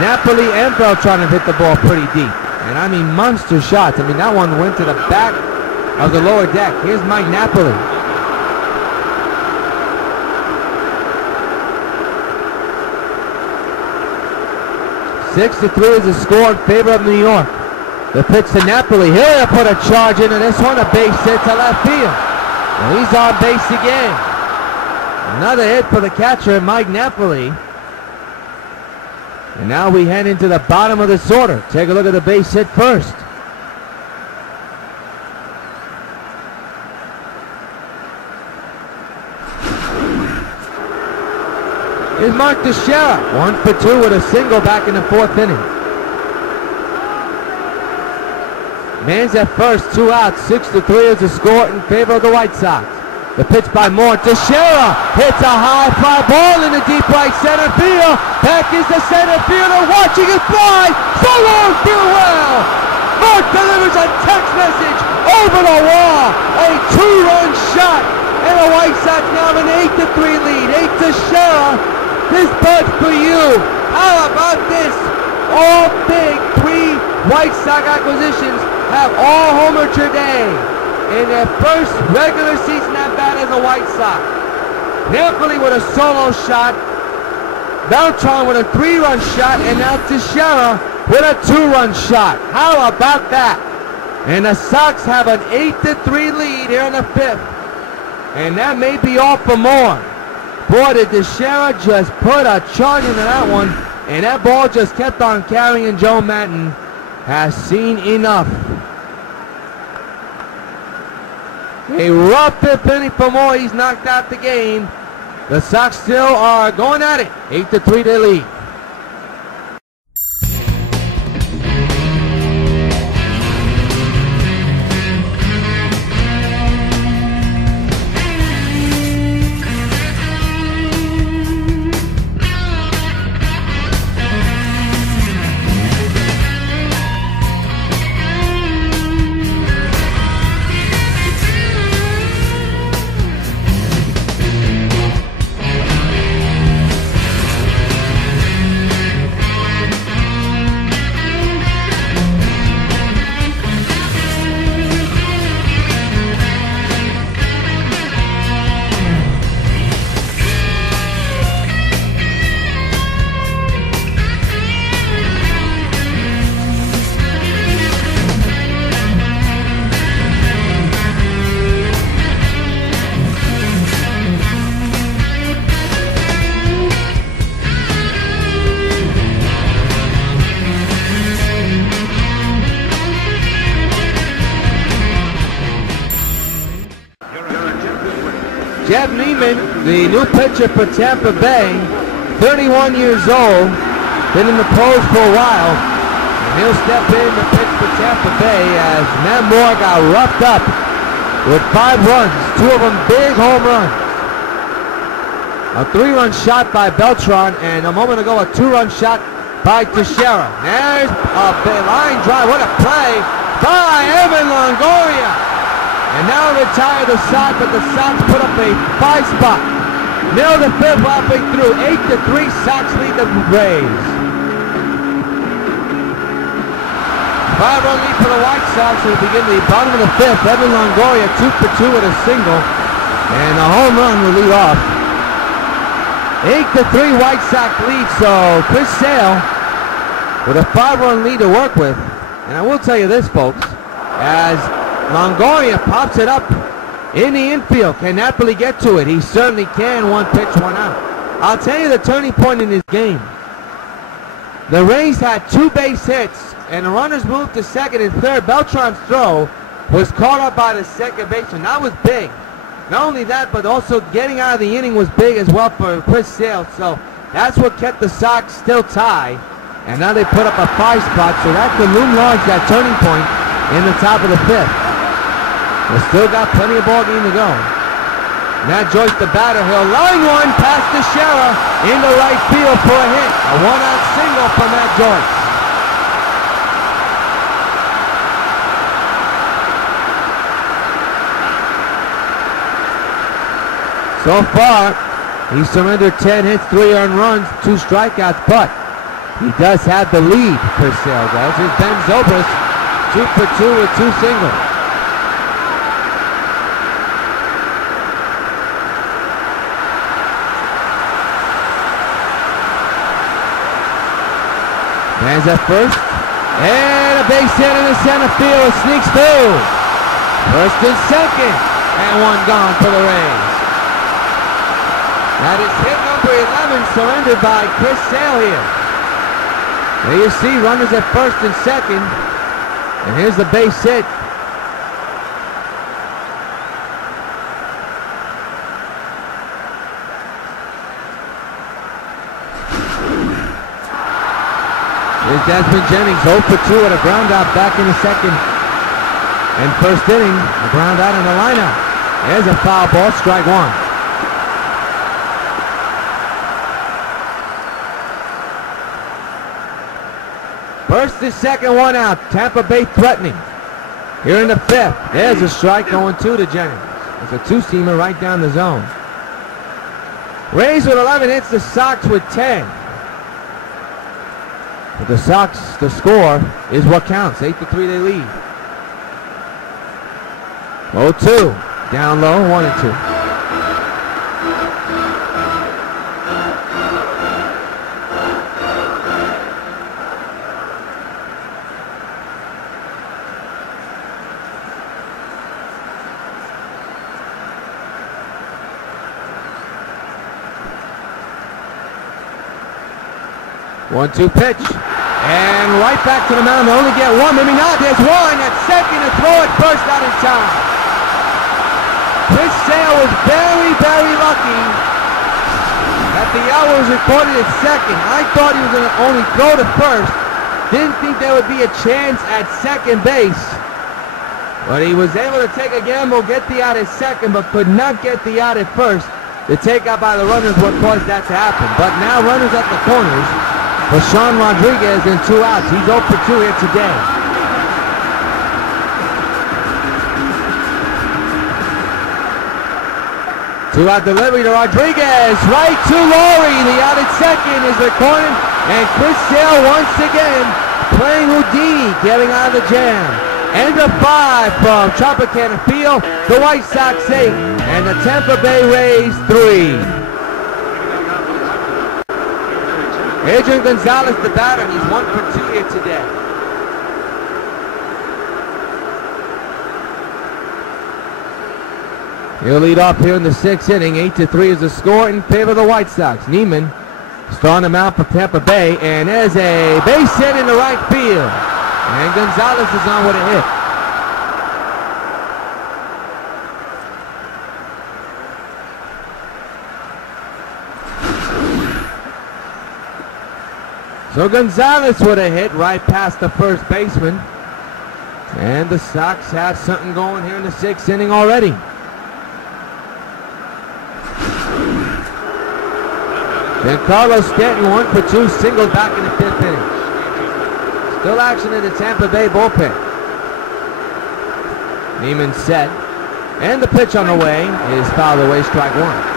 Napoli and Beltran have hit the ball pretty deep. And I mean monster shots. I mean that one went to the back of the lower deck. Here's Mike Napoli. Six to 3 is the score in favor of New York. The pitch to Napoli. He'll put a charge into this one. A base hit to left field. Well, he's on base again. Another hit for the catcher, Mike Napoli. And now we head into the bottom of this order. Take a look at the base hit first. Is Mark Teixeira. 1 for 2 with a single back in the 4th inning. Man's at first, 2 outs. 6-3 is the score in favor of the White Sox. The pitch by Moore. Teixeira hits a high fly ball in the deep right center field. Back is the center fielder watching it fly. So long, farewell. Mark delivers a text message over the wall. A 2-run shot. And the White Sox now have an 8-3 lead. 8 Teixeira. This bud's for you. How about this? All big 3 White Sox acquisitions have all homer today in their first regular season at bat as a White Sox. Napoli with a solo shot, Beltran with a 3-run shot, and now Teixeira with a 2-run shot. How about that? And the Sox have an 8-3 lead here in the 5th. And that may be all for more. Boy, did Teixeira just put a charge into that one, and that ball just kept on carrying. Joe Maddon has seen enough. A rough 5th inning for Moore. He's knocked out the game. The Sox still are going at it. 8-3 they lead. Jeff Neiman, the new pitcher for Tampa Bay, 31 years old, been in the pros for a while. And he'll step in to pitch for Tampa Bay as Matt Moore got roughed up with 5 runs, 2 of them big home runs. A 3-run shot by Beltran, and a moment ago a 2-run shot by TEIXEIRA. There's a line drive. What a play by Evan Longoria. And now retire the Sox, but the Sox put up a 5 spot. Middle of the 5th, halfway through. 8-3, Sox lead the Rays. 5-run lead for the White Sox at the beginning of the bottom of the 5th. Evan Longoria 2 for 2 with a single, and a home run will lead off. 8-3 White Sox lead, so Chris Sale with a 5-run lead to work with. And I will tell you this, folks, as Longoria pops it up in the infield, can Napoli get to it? He certainly can. 1 pitch, 1 out. I'll tell you the turning point in this game. The Rays had 2 base hits, and the runners moved to second and third. Beltran's throw was caught up by the second baseman. That was big. Not only that, but also getting out of the inning was big as well for Chris Sale. So that's what kept the Sox still tied. And now they put up a 5 spot, so that could loom large, that turning point in the top of the 5th. We've still got plenty of ball game to go. Matt Joyce, the batter, he'll line one past TEIXEIRA into right field for a hit. A 1-out single for Matt Joyce. So far, he surrendered 10 hits, 3 earned runs, 2 strikeouts, but he does have the lead, Chris Sale does. Here's Ben Zobrist, 2 for 2 with 2 singles. Man's at first, and a base hit in the center field. It sneaks through. First and second, and 1 gone for the Rays. That is hit number 11, surrendered by Chris Sale here. There you see runners at first and second. And here's the base hit. Here's Desmond Jennings, 0 for 2 at a ground out back in the second and first inning. A ground out in the lineup. There's a foul ball, strike 1. First and second, 1 out. Tampa Bay threatening. Here in the 5th. There's a strike going 2 to Jennings. It's a 2-seamer right down the zone. Rays with 11 hits, the Sox with 10. But the Sox, the score is what counts. 8-3 they lead. 0-2. Down low, 1-2. One-two pitch, and right back to the mound. They only get 1, maybe not. There's 1 at second to throw it first out in time. Chris Sale was very, very lucky that the out was recorded at second. I thought he was going to only throw to first. Didn't think there would be a chance at second base. But he was able to take a gamble, get the out at second, but could not get the out at first. The takeout by the runners what caused that to happen. But now runners at the corners. For Sean Rodriguez and 2 outs. He's 0 for 2 here today. Two-out delivery to Rodriguez. Right to Laurie. The out at second is recorded. And Chris Sale once again playing Houdini, getting out of the jam. End of 5 from Tropicana Field. The White Sox 8 and the Tampa Bay Rays 3. Adrian Gonzalez, the batter, he's 1 for 2 here today. He'll lead off here in the 6th inning. 8-3 is the score in favor of the White Sox. Neiman starting them out for Tampa Bay, and there's a base hit in the right field. And Gonzalez is on with a hit. So Gonzalez with a hit right past the first baseman. And the Sox have something going here in the 6th inning already. Then Carlos Stanton 1 for 2, singled back in the 5th inning. Still action in the Tampa Bay bullpen. Neiman set. And the pitch on the way is fouled away, strike 1.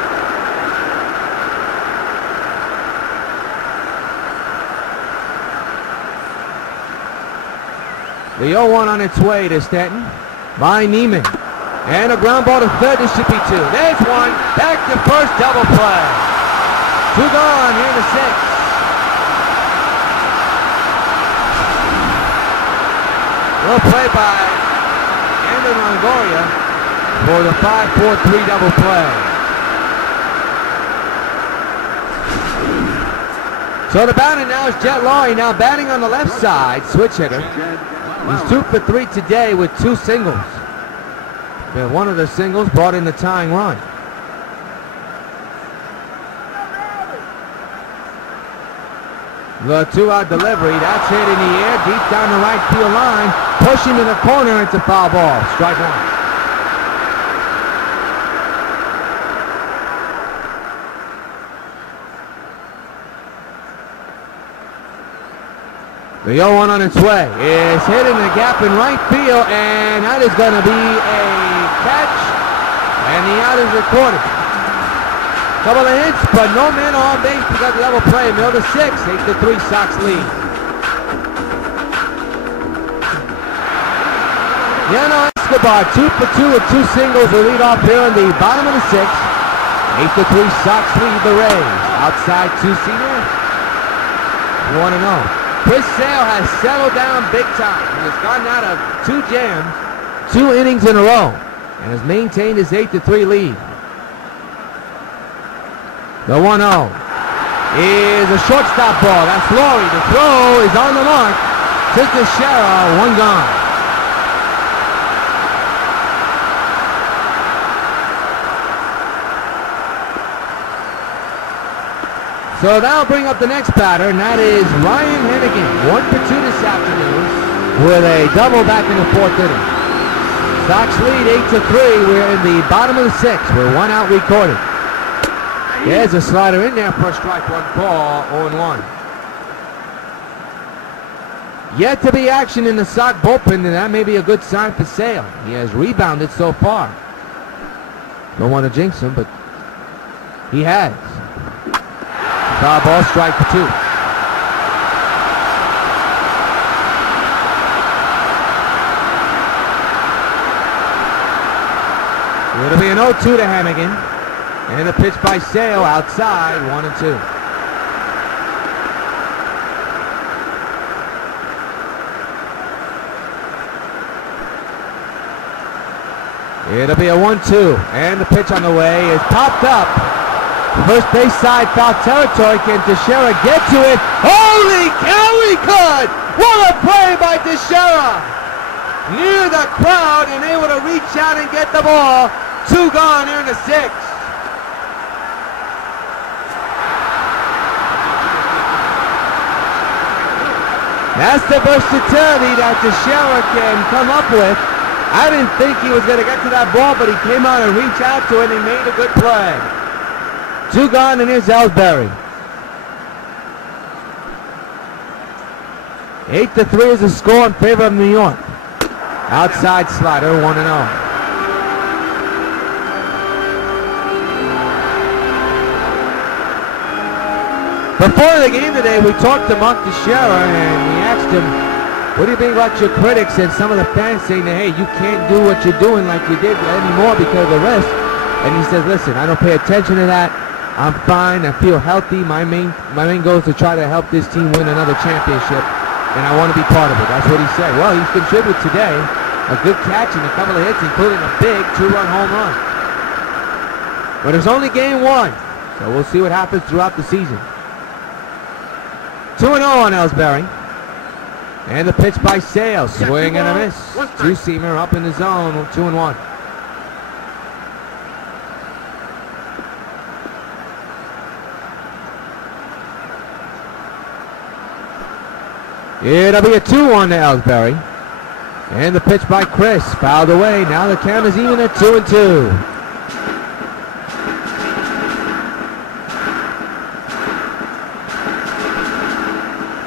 The 0-1 on its way to Stanton by Neiman. And a ground ball to third. This should be 2. There's 1. Back to first, double play. 2 gone here in the 6th. Little play by Longoria for the 5-4-3 double play. So the batter now is Jet Laurie, now batting on the left side, switch hitter. He's 2 for 3 today with 2 singles. But one of the singles brought in the tying run. The 2-out delivery, that's hit in the air, deep down the right field line, pushing to the corner, it's a foul ball, strike 1. The 0-1 on its way is hit in the gap in right field, and that is going to be a catch, and the out is recorded. Couple of hits, but no man on base because of double play. Middle to 6, 8-3 Sox lead. Yano Escobar, 2 for 2 with 2 singles will lead off here in the bottom of the 6th. 8-3 Sox lead the Rays. Outside two-seater, 1-0. Chris Sale has settled down big time. He has gotten out of 2 jams, 2 innings in a row, and has maintained his 8-3 lead. The 1-0 is a shortstop ball. That's Laurie. The throw is on the mark. To TEIXEIRA, 1 gone. So that'll bring up the next batter, and that is Ryan Hennigan. 1 for 2 this afternoon with a double back in the 4th inning. Sox lead 8-3. We're in the bottom of the 6th. We're 1 out recorded. There's a slider in there for a strike 1 ball, 0-1. Yet to be action in the Sox bullpen, and that may be a good sign for Sale. He has rebounded so far. Don't want to jinx him, but he has. Foul ball, strike for 2. It'll be an 0-2 to Hennigan. And a pitch by Sale outside, 1-2. It'll be a 1-2, and the pitch on the way is popped up. First base side, foul territory. Can TEIXEIRA get to it? Holy cow, he could! What a play by TEIXEIRA! Near the crowd and able to reach out and get the ball. 2 gone here in the 6th. That's the versatility that TEIXEIRA can come up with. I didn't think he was going to get to that ball, but he came out and reached out to it and he made a good play. 2 gone, and here's ELLSBURY. 8-3 is the score in favor of New York. Outside slider, 1-0. Before the game today, we talked to Mark TEIXEIRA and we asked him, what do you think about your critics and some of the fans saying that, hey, you can't do what you're doing like you did anymore because of the risk? And he says, listen, I don't pay attention to that. I'm fine. I feel healthy. My main goal is to try to help this team win another championship, and I want to be part of it. That's what he said. Well, he's contributed today. A good catch and a couple of hits, including a big 2-run home run. But it's only game 1, so we'll see what happens throughout the season. 2-0 on ELLSBURY. And the pitch by Sale. Swing and a miss. Two-seamer up in the zone. 2-1. It'll be a 2-1 to Ellsbury. And the pitch by Chris, fouled away. Now the count is even at 2-2.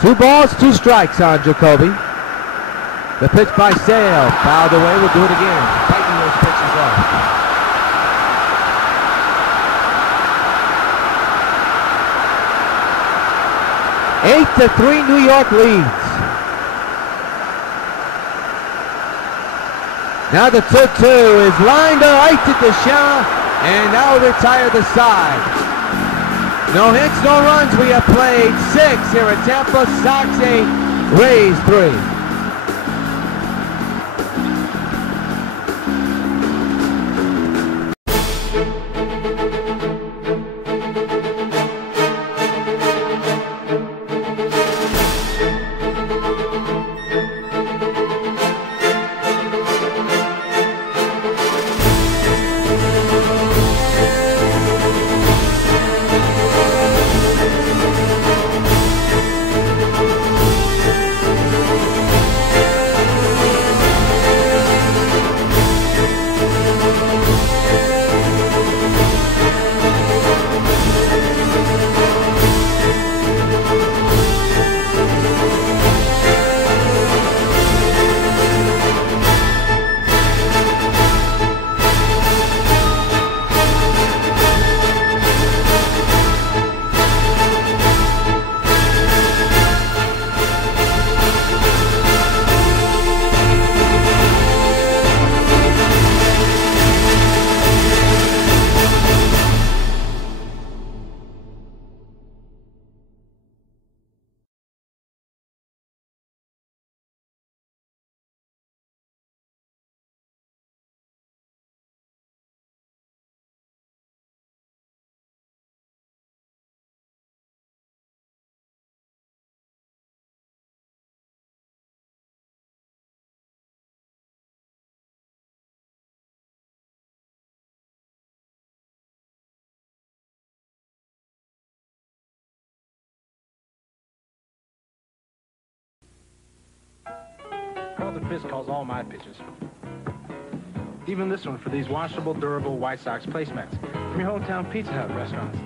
Two balls, 2 strikes on Jacoby. The pitch by Sale, fouled away. We'll do it again. Fighting those pitches off. Eight to 3, New York leads. Now the 2-2 is lined right to Deshaun, and now we retire the side. No hits, no runs. We have played 6 here at Tampa. Sox 8, Rays 3. Chris calls all my pitches. Even this one for these washable, durable White Sox placemats from your hometown Pizza Hut restaurants.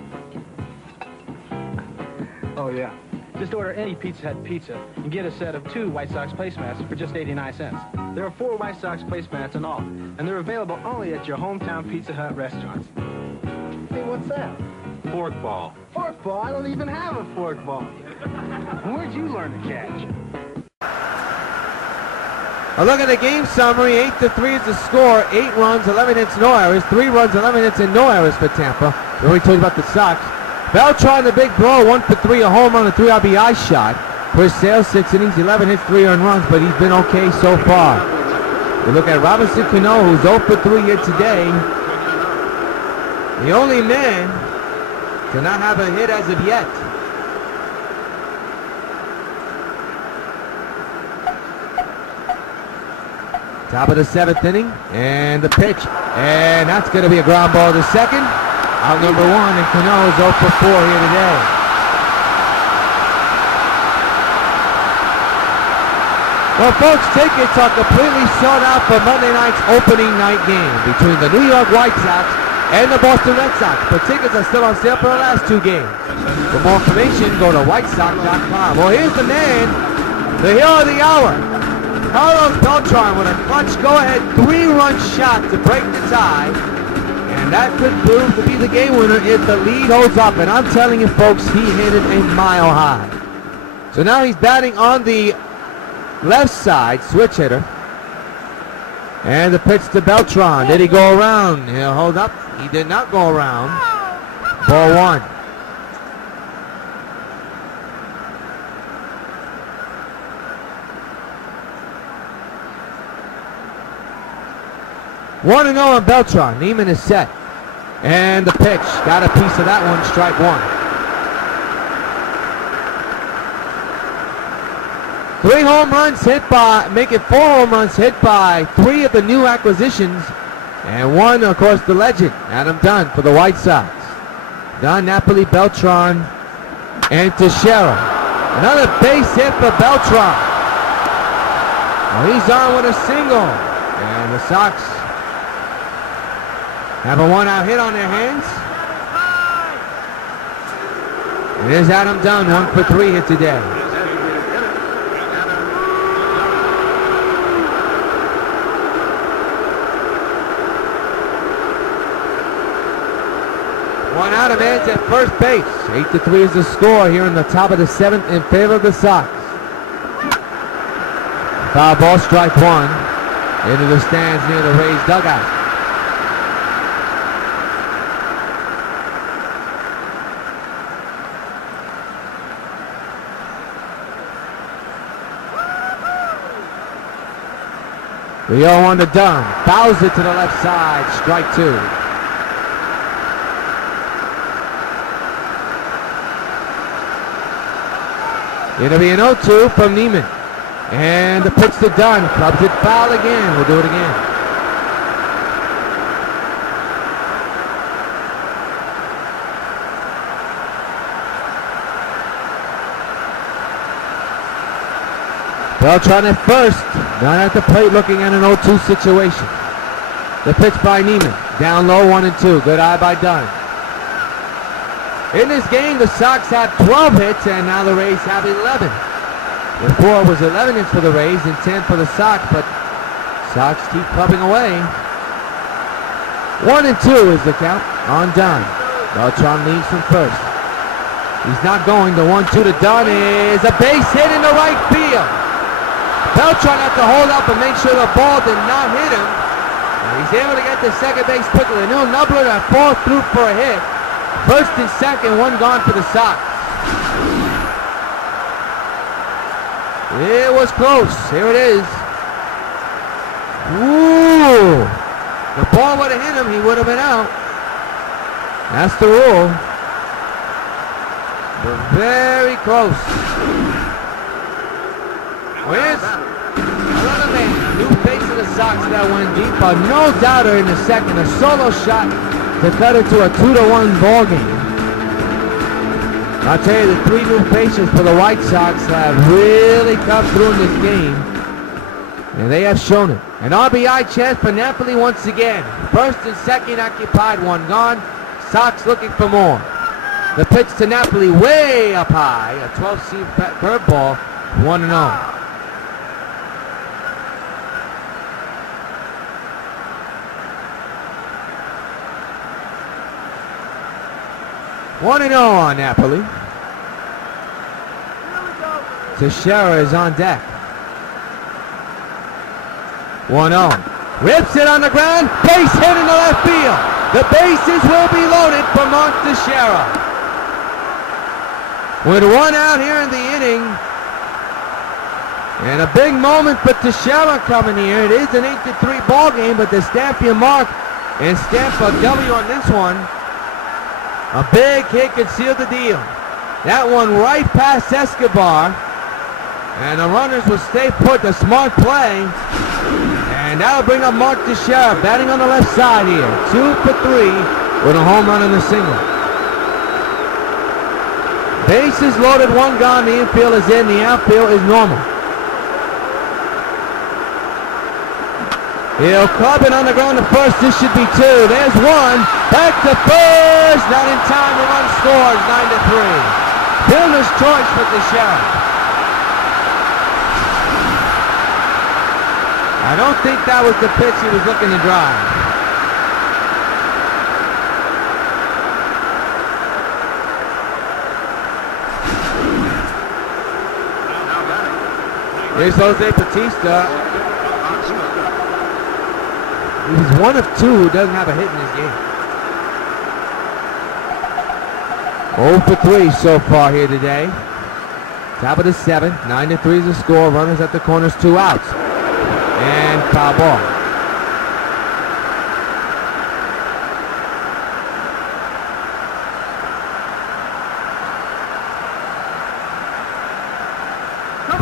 Oh, yeah. Just order any Pizza Hut pizza and get a set of 2 White Sox placemats for just 89 cents. There are 4 White Sox placemats in all, and they're available only at your hometown Pizza Hut restaurants. Hey, what's that? Fork ball. Fork ball? I don't even have a fork ball. Where'd you learn to catch? A look at the game summary. 8 to 3 is the score. 8 runs, 11 hits, no errors. 3 runs, 11 hits, and no errors for Tampa. We already told you about the Sox. Beltran, the big blow, 1 for 3, a home run, a 3 RBI shot. Chris Sale, 6 innings, 11 hits, 3 earned runs, but he's been okay so far. We look at Robinson Cano, who's 0 for 3 here today. The only man to not have a hit as of yet. Top of the 7th inning, and the pitch, and that's going to be a ground ball to second. Out number 1, and Cano is 0 for 4 here today. Well, folks, tickets are completely sold out for Monday night's opening night game between the New York White Sox and the Boston Red Sox. But tickets are still on sale for the last 2 games. For more information, go to whitesox.com. Well, here's the man, the hero of the hour. Carlos Beltran with a clutch go-ahead 3-run shot to break the tie. And that could prove to be the game winner if the lead holds up. And I'm telling you, folks, he hit it a mile high. So now he's batting on the left side, switch hitter. And the pitch to Beltran. Did he go around? He'll hold up. He did not go around. Ball 1. One and 0 on Beltran. Neiman is set. And the pitch. Got a piece of that one. Strike 1. 3 home runs hit by, make it 4 home runs hit by 3 of the new acquisitions. And 1, of course, the legend, Adam Dunn for the White Sox. Dunn, Napoli, Beltran, and TEIXEIRA. Another base hit for Beltran. Well, he's on with a single. And the Sox have a one-out hit on their hands. And there's Adam Dunn, 1 for 3 hit today. One out of Eds at first base. 8-3 is the score here in the top of the 7th in favor of the Sox. Foul ball, strike one. Into the stands near the Rays dugout. The 0-1 to Dunn. Fouls it to the left side. Strike two. It'll be an 0-2 from Neiman. And the pitch to Dunn. Clubs it foul again. We'll do it again. Beltran at first. Dunn at the plate looking at an 0-2 situation. The pitch by Neiman. Down low, 1-2. Good eye by Dunn. In this game, the Sox have 12 hits, and now the Rays have 11. Before it was 11 hits for the Rays and 10 for the Sox, but Sox keep clubbing away. 1-2 is the count on Dunn. Beltran leads from first. He's not going. The 1-2 to Dunn is a base hit in the right field. Beltran had to hold up and make sure the ball did not hit him. And he's able to get to second base quickly. New Nubler that falls through for a hit. First and second, one gone for the Sox. It was close. Here it is. Ooh. The ball would have hit him, he would have been out. That's the rule. But very close. Here's another man, new face of the Sox that went deep. A no doubter in the second. A solo shot to cut it to a 2-1 ball game. I'll tell you, the three new faces for the White Sox have really come through in this game. And they have shown it. An RBI chance for Napoli once again. First and second occupied, one gone. Sox looking for more. The pitch to Napoli way up high. A 12-seam curveball, 1-0. One and 0 on Napoli. TEIXEIRA is on deck. 1-0. Rips it on the ground. Base hit in the left field. The bases will be loaded for TEIXEIRA. With one out here in the inning. And a big moment for TEIXEIRA coming here. It is an 8-3 ball game, but to stamp your mark and stamp a W on this one, a big hit could seal the deal. That one right past Escobar. And the runners will stay put. A smart play. And that'll bring up TEIXEIRA batting on the left side here. 2 for 3 with a home run and a single. Bases loaded, one gone. The infield is in. The outfield is normal. He'll club it on the ground to first. This should be 2. There's one. Back to first. Not in time. The run scores. 9-3. Fielder's choice for TEIXEIRA. I don't think that was the pitch he was looking to drive. Here's Jose Bautista. He's 1 of 2 who doesn't have a hit in this game. 0 for 3 so far here today. Top of the 7th. 9-3 is the score. Runners at the corners, 2 outs. And foul ball.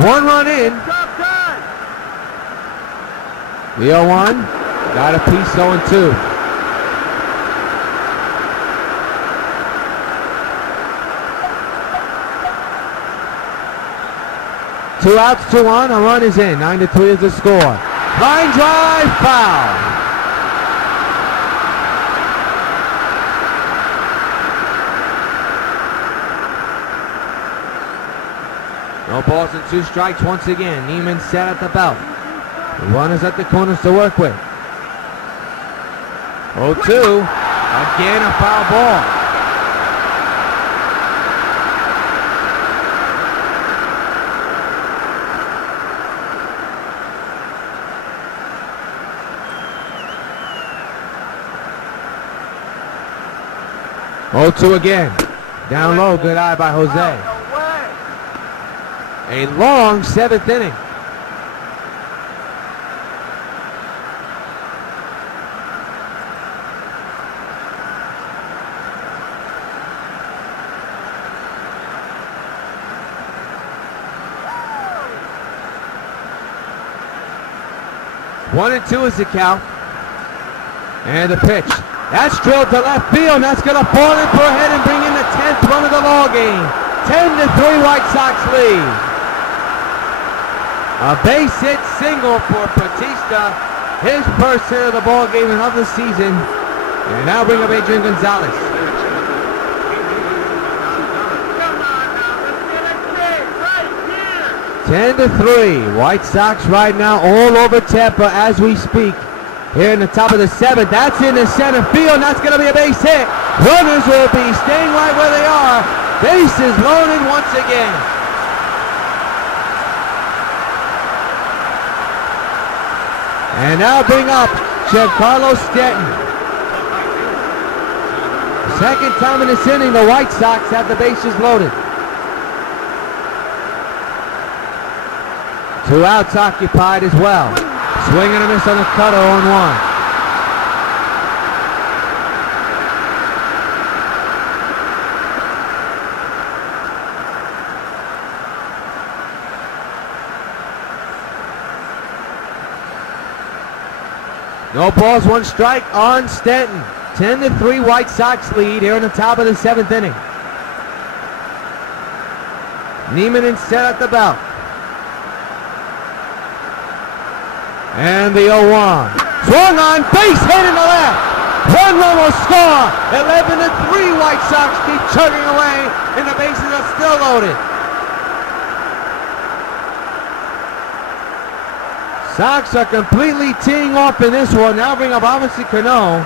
One run in. The 0-1. Got a piece, 0-2. 2 outs, 2 on. A run is in. 9-3 is the score. Line drive, foul. No balls and 2 strikes once again. Neiman set at the belt. The runners at the corners to work with. 0-2. Again a foul ball. Oh, 2 again. Down low, good eye by Jose. A long 7th inning. One and 2 is the count. And the pitch. That's drilled to left field. That's going to fall in for a hit and bring in the 10th run of the ball game. 10-3 White Sox lead. A base hit single for Bautista. His first hit of the ball game and of the season. And now bring up Adrian Gonzalez. 10-3. White Sox right now all over Tampa as we speak. Here in the top of the 7th. That's in the center field. And that's going to be a base hit. Runners will be staying right where they are. Bases loaded once again. And now bring up Giancarlo Stanton. Second time in this inning, the White Sox have the bases loaded. 2 outs occupied as well. Swing and a miss on the cutter, 0-1. No balls, 1 strike on Stanton. 10-3 White Sox lead here in the top of the 7th inning. Neiman in set at the belt. And the 0-1. Swung on, base hit in the left. 1 run will score. 11-3 White Sox keep chugging away, and the bases are still loaded. Sox are completely teeing off in this one. Now bring up obviously CANO,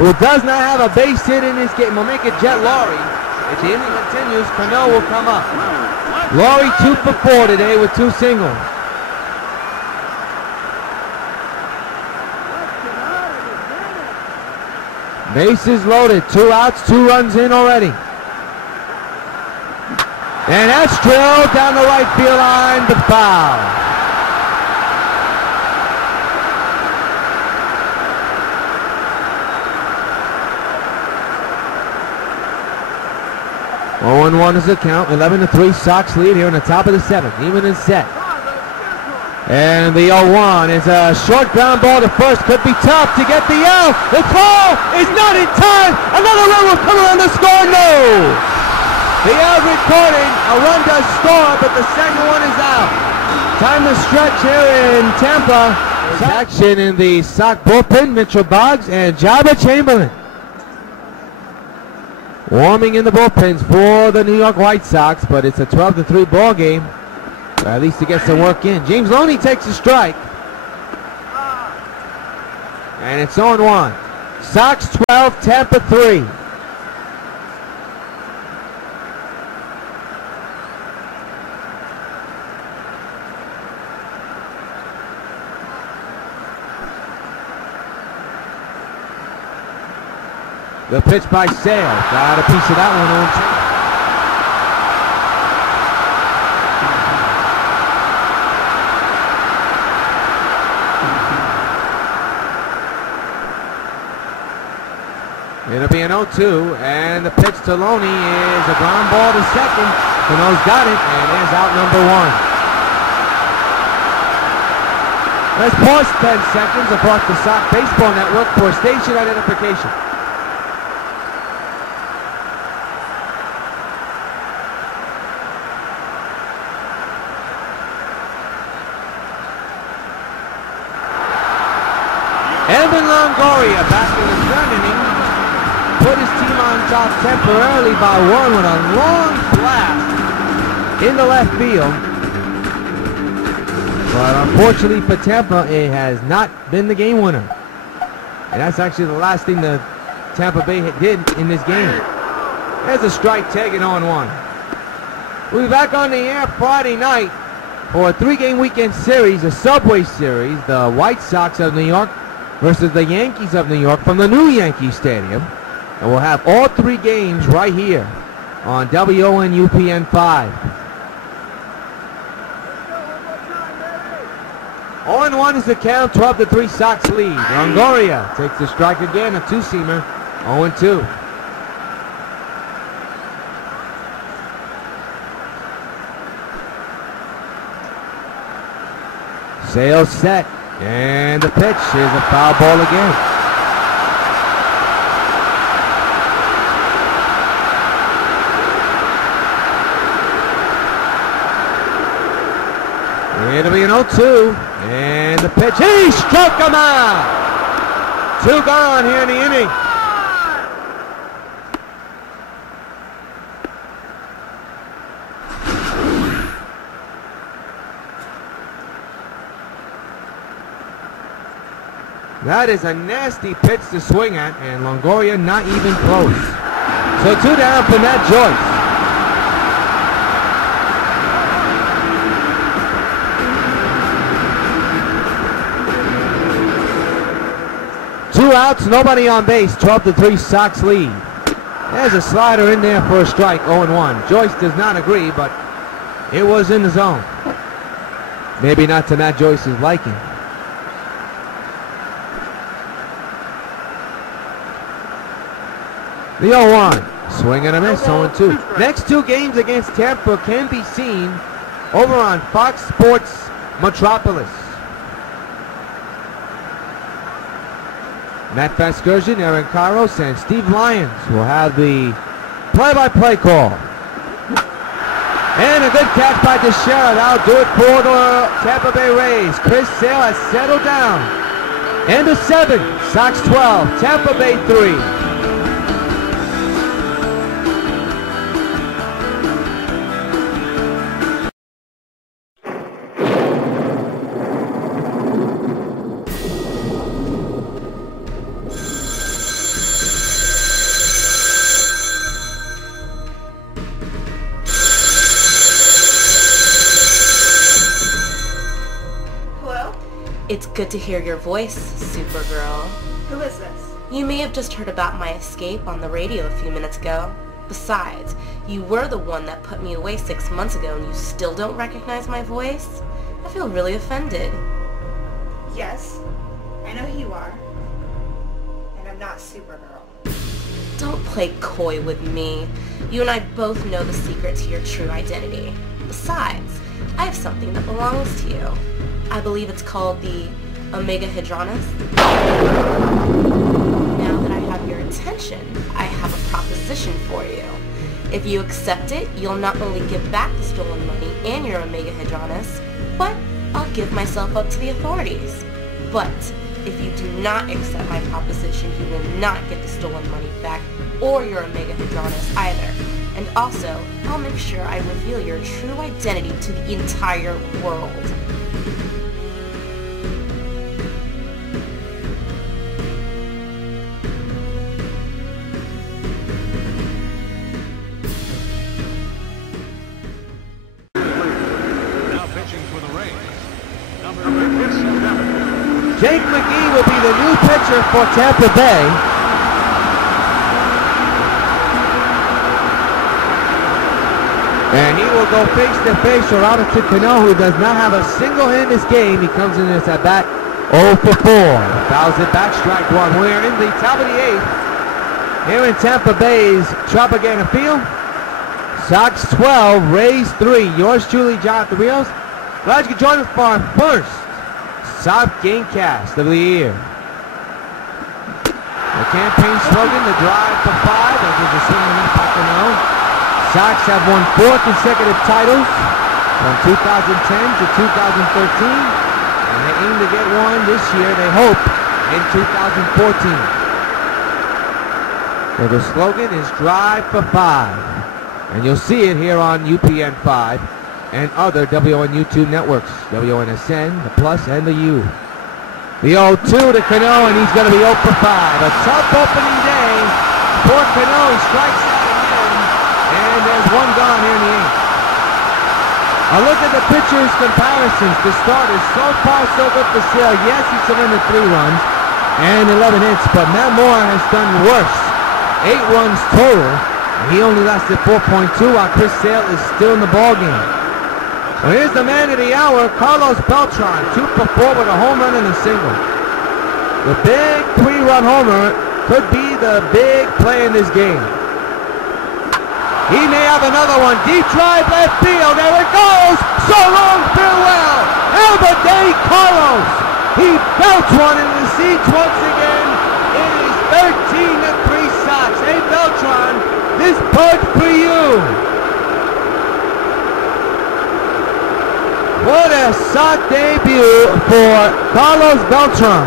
who does not have a base hit in this game. We'll make it Jet Laurie. If the inning continues, CANO will come up. Laurie 2 for 4 today with 2 singles. Bases loaded, 2 outs, 2 runs in already. And that's drilled down the right field line to foul. Oh, 0-1 is the count. 11-3 Sox lead here in the top of the 7th. Neiman is set. And the 0-1 is a short ground ball to first. Could be tough to get the out. The throw is not in time. Another run will come around the score. No. The out recording. A run does score, but the second one is out. Time to stretch here in Tampa. Action in the Sox bullpen. Mitchell Boggs and Jabba Chamberlain. Warming in the bullpens for the New York White Sox, but it's a 12-3 ball game. At least to get some work in. James Loney takes a strike. And it's 0-1. Sox 12, Tampa 3. The pitch by Sale. Got a piece of that one on. It'll be an 0-2, and the pitch to Loney is a ground ball to second. CANO's got it, and there's out number 1. Let's pause 10 seconds across the Sox Baseball Network for station identification. Evan Longoria back in the third inning. Put his team on top temporarily by one with a long blast into left field. But unfortunately for Tampa, it has not been the game winner. And that's actually the last thing the Tampa Bay did in this game. There's a strike taken on one. We'll be back on the air Friday night for a 3-game weekend series, a Subway Series, the White Sox of New York versus the Yankees of New York from the new Yankee Stadium. And we'll have all 3 games right here on WON UPN 5. 0-1 is the count, 12-3 Sox lead. Longoria takes the strike again, a two-seamer, 0-2. Sales set, and the pitch is a foul ball again. It'll be an 0-2, and the pitch, he struck him out! 2 gone here in the inning. That is a nasty pitch to swing at, and Longoria not even close. So 2 down for Matt Joyce. Two outs, nobody on base, 12-3 Sox lead. There's a slider in there for a strike, 0-1. Joyce does not agree, but it was in the zone. Maybe not to Matt Joyce's liking. The 0-1, swing and a miss, 0-2. Next 2 games against Tampa can be seen over on Fox Sports Metropolis. Matt Vasgersian, Aaron Kairos, and Steve Lyons will have the play-by-play call. And a good catch by TEIXEIRA. That'll do it for the Tampa Bay Rays. Chris Sale has settled down. End of 7, Sox 12, Tampa Bay 3. It's good to hear your voice, Supergirl. Who is this? You may have just heard about my escape on the radio a few minutes ago. Besides, you were the one that put me away 6 months ago and you still don't recognize my voice? I feel really offended. Yes, I know who you are. And I'm not Supergirl. Don't play coy with me. You and I both know the secret to your true identity. Besides, I have something that belongs to you. I believe it's called the Omega Hadronus. Now that I have your attention, I have a proposition for you. If you accept it, you'll not only give back the stolen money and your Omega Hadronus, but I'll give myself up to the authorities. But if you do not accept my proposition, you will not get the stolen money back or your Omega Hadronus either. And also, I'll make sure I reveal your true identity to the entire world. Jake McGee will be the new pitcher for Tampa Bay. And he will go face-to-face with Rios, who does not have a single hit in this game. He comes in this at-bat 0 for 4. Fouls it back, strike 1. We're in the top of the 8th. Here in Tampa Bay's Tropicana Field. Sox 12, Rays 3. Yours truly, Jonathan Rios. Glad you could join us for our first Sox Gamecast of the year. The campaign slogan, the drive for 5, that is a single in Pocono. Sox have won 4 consecutive titles from 2010 to 2013, and they aim to get one this year. They hope in 2014. So the slogan is Drive for 5. And you'll see it here on UPN 5 and other WON YouTube networks. WONSN, the Plus, and the U. The 0-2 to CANO, and he's going to be 0 for 5. A tough opening day for CANO. He strikes out again, and there's one gone here in the 8th. A look at the pitchers' comparisons. The starters, so far so good for Sale. Yes, he surrendered 3 runs and 11 hits, but Matt Moore has done worse. 8 runs total, and he only lasted 4.2, while Chris Sale is still in the ballgame. Well, here's the man of the hour, Carlos Beltran, 2 for 4 with a home run and a single. The big 3-run homer could be the big play in this game. He may have another one. Deep drive left field. There it goes. So long, farewell. Have a day, Carlos. He belts one in the seats once again. It is 13-3 Sox. Hey, Beltran, this bud for you. What a Sox debut for Carlos Beltran.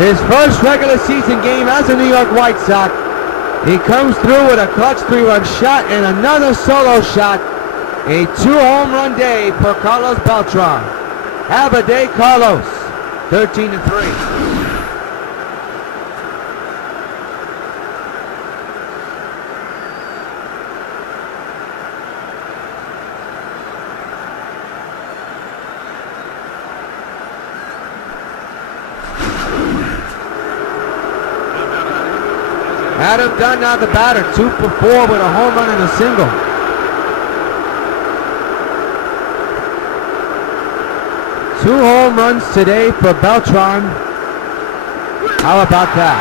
His first regular season game as a New York White Sox. He comes through with a clutch 3-run shot and another solo shot. A 2-home run day for Carlos Beltran. Have a day, Carlos. 13-3. Adam Dunn now the batter, 2 for 4 with a home run and a single. Two home runs today for Beltran. How about that?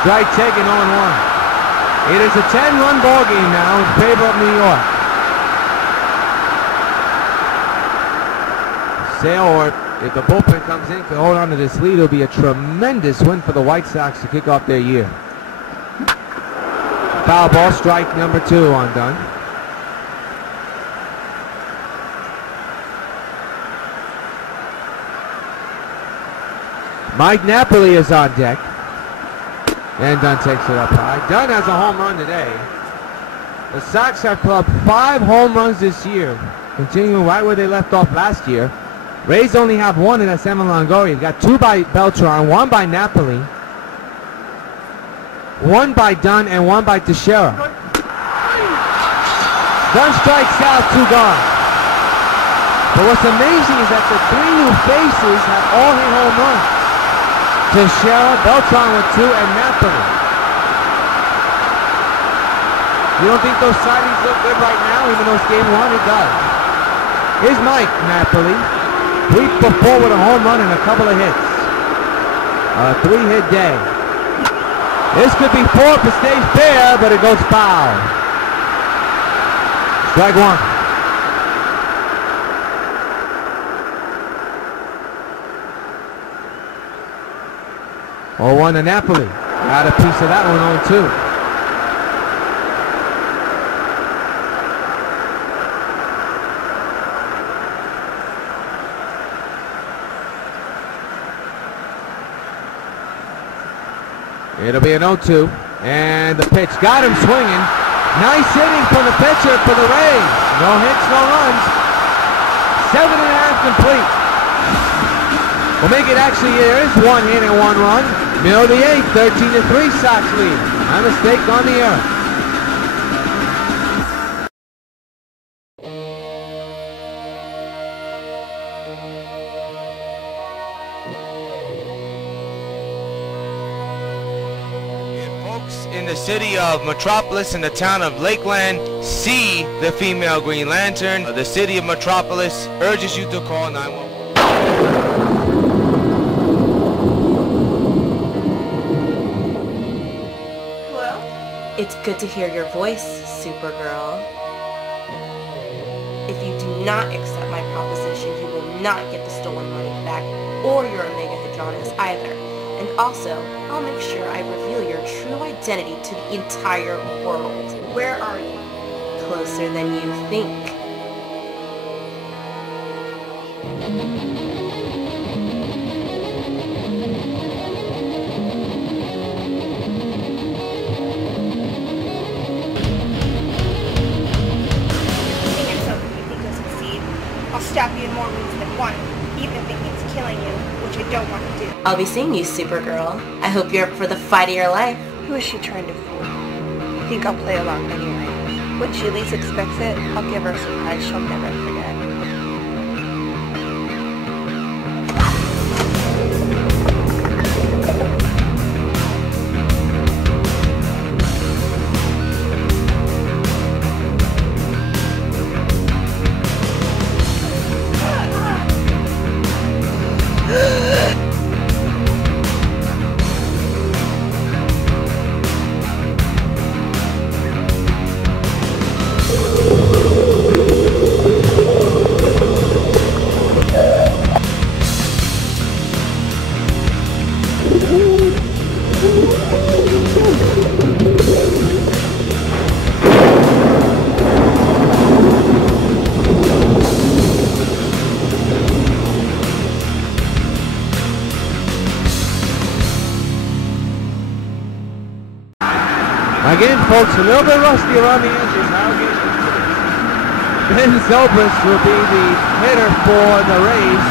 Strike taken 0-1. It is a 10-run ball game now in favor of New York. Sale, or if the bullpen comes in, can hold on to this lead. It'll be a tremendous win for the White Sox to kick off their year. Foul ball, strike number 2 on Dunn. Mike Napoli is on deck. And Dunn takes it up high. Dunn has a home run today. The Sox have clubbed 5 home runs this year, continuing right where they left off last year. Rays only have 1, and that's Evan Longoria. You've got 2 by Beltran, 1 by Napoli, 1 by Dunn, and 1 by TEIXEIRA. Dunn strikes out, 2 gone. But what's amazing is that the 3 new faces have all hit home runs. TEIXEIRA, Beltran with 2, and Napoli. You don't think those signings look good right now, even though it's game 1? It does. Here's Mike Napoli. 3 for 4 with a home run and a couple of hits. A 3-hit day. This could be 4 if it stays fair, but it goes foul. Strike 1. Oh, 1 to Napoli. Got a piece of that one on 2. It'll be an 0-2, and the pitch got him swinging. Nice hitting from the pitcher for the Rays. No hits, no runs. 7.5 complete. We'll make it actually, there is 1 hit and 1 run. Middle of the 8th, 13-3 Sox lead. My mistake on the error. In the city of Metropolis, in the town of Lakeland, see the female Green Lantern. The city of Metropolis urges you to call 911. Hello? It's good to hear your voice, Supergirl. If you do not accept my proposition, you will not get the stolen money back or your Omega Hadronis either. And also, I'll make sure I reveal your true identity to the entire world. Where are you? Closer than you think. I'll stab you in more ways than one, even if it means killing you, which I don't want to do. I'll be seeing you, Supergirl. I hope you're up for the fight of your life. Who is she trying to fool? I think I'll play along anyway. When she least expects it, I'll give her a surprise she'll never forget. Again, folks, a little bit rusty around the edges. Ben Zobrist will be the hitter for the Rays.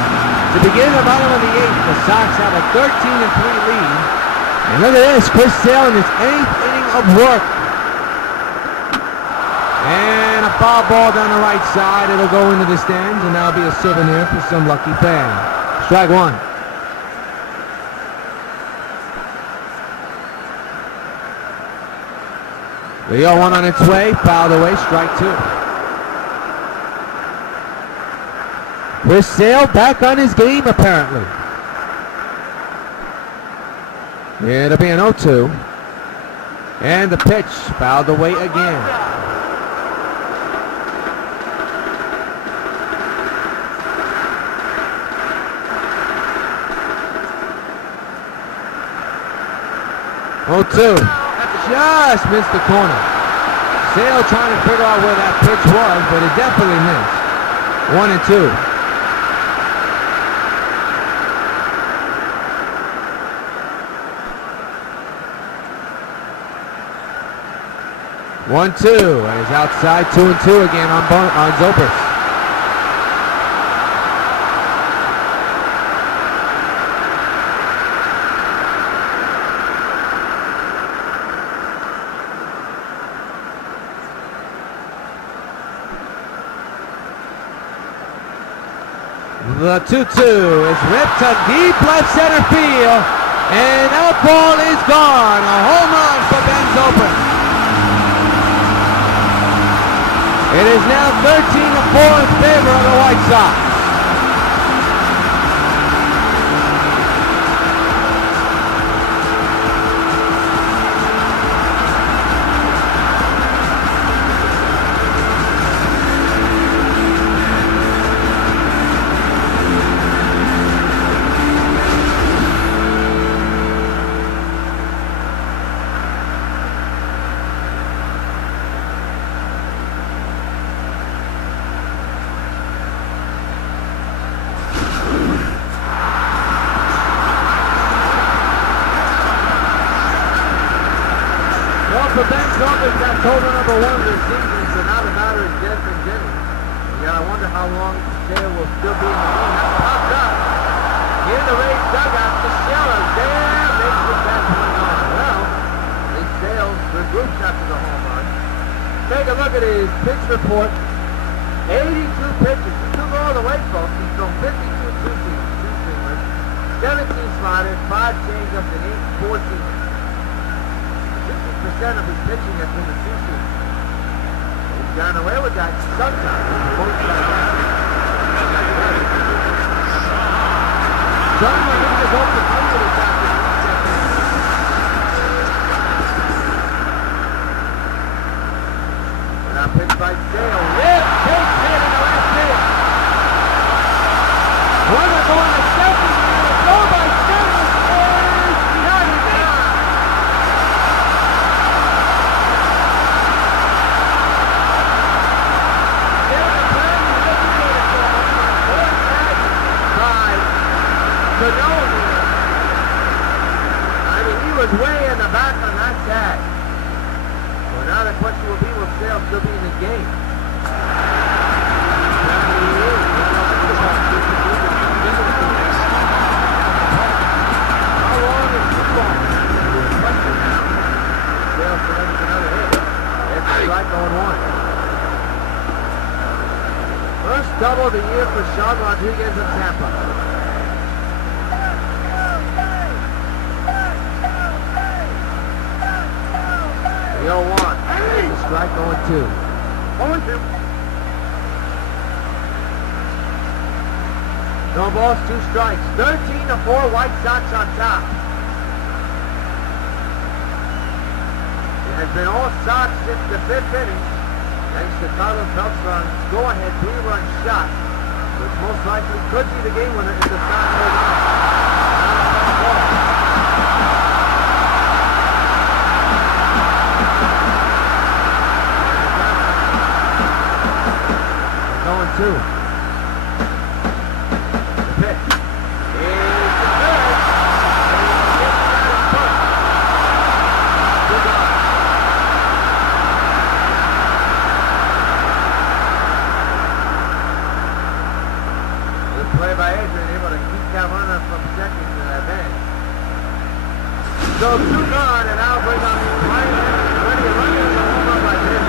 To begin the bottom of the 8th, the Sox have a 13-3 lead. And look at this, Chris Sale in his 8th inning of work. And a foul ball down the right side. It'll go into the stands, and that'll be a souvenir for some lucky fan. Strike one. The 0-1 on its way, fouled away, strike two. Chris Sale back on his game, apparently. It'll be an 0-2. And the pitch, fouled away again. Just missed the corner. Sale trying to figure out where that pitch was, but it definitely missed. 1-2. 1-2. And he's outside. 2-2 again on Zobrist. The 2-2 is ripped to deep left center field, and that ball is gone. A home run for Ben Zobrist. It is now 13-4 in favor of the White Sox. For Ben Zobrist, that's total number 1 of the season, so now the batter is dead from Jennings. You gotta wonder how long Sale will still be in the game. That's popped up. In the Rays dugout, the Shellers there makes the bat going on. Well, the Sales regroups after the home run. Take a look at his pitch report. 82 pitches. He took all the way, folks. He's thrown 52 two-seamers, 17 sliders, 5 changeups, and 8 four-seamers. 60% of his pitching has been the two-seamer. He's gotten away with that sometimes. John Marie is open under this afternoon. Now pitch by Sale. Base hit in the left field. Runner going to second. Throw by Sale. Behind the down. I mean, he was way in the back on that tag. Well, now the question will be, will Sale still be in the game? He is. here for Sean Rodriguez of Tampa. The 0-1. Strike 0-2. 0-2. No balls, 2 strikes. 13-4 White Sox on top. It has been all Sox since the 5th inning. Thanks to Carlos Beltran's go-ahead 3-run shot, which most likely could be the game winner if the Sox hold on. Going 2. The pitch is good. Good on. Good play by Adrian, able to keep that runner from second to that bench. So 2 gone, and now bring on the right hand. Ready to run in the home run by this.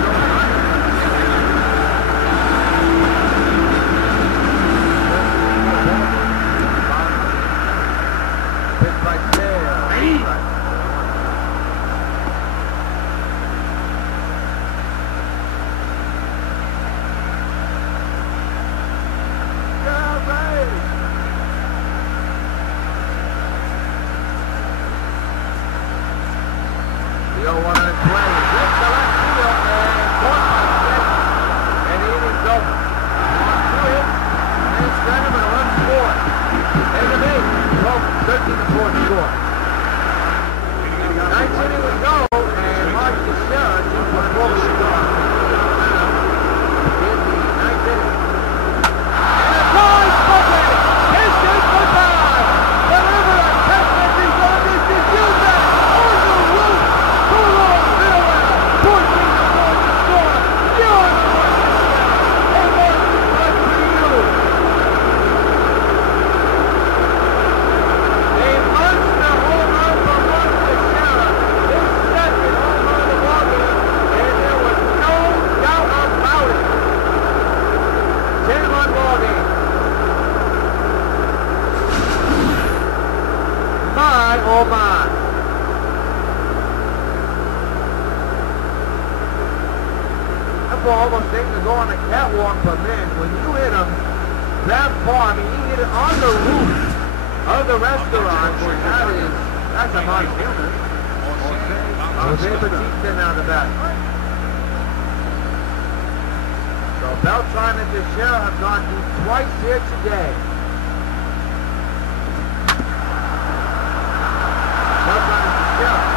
Almost things to go on the catwalk, but man, when you hit him that far, I mean, he hit it on the roof of the restaurant. That's a monster. Jose Batista now the back. So Beltran and Teixeira have gone through twice here today. Beltran and Teixeira.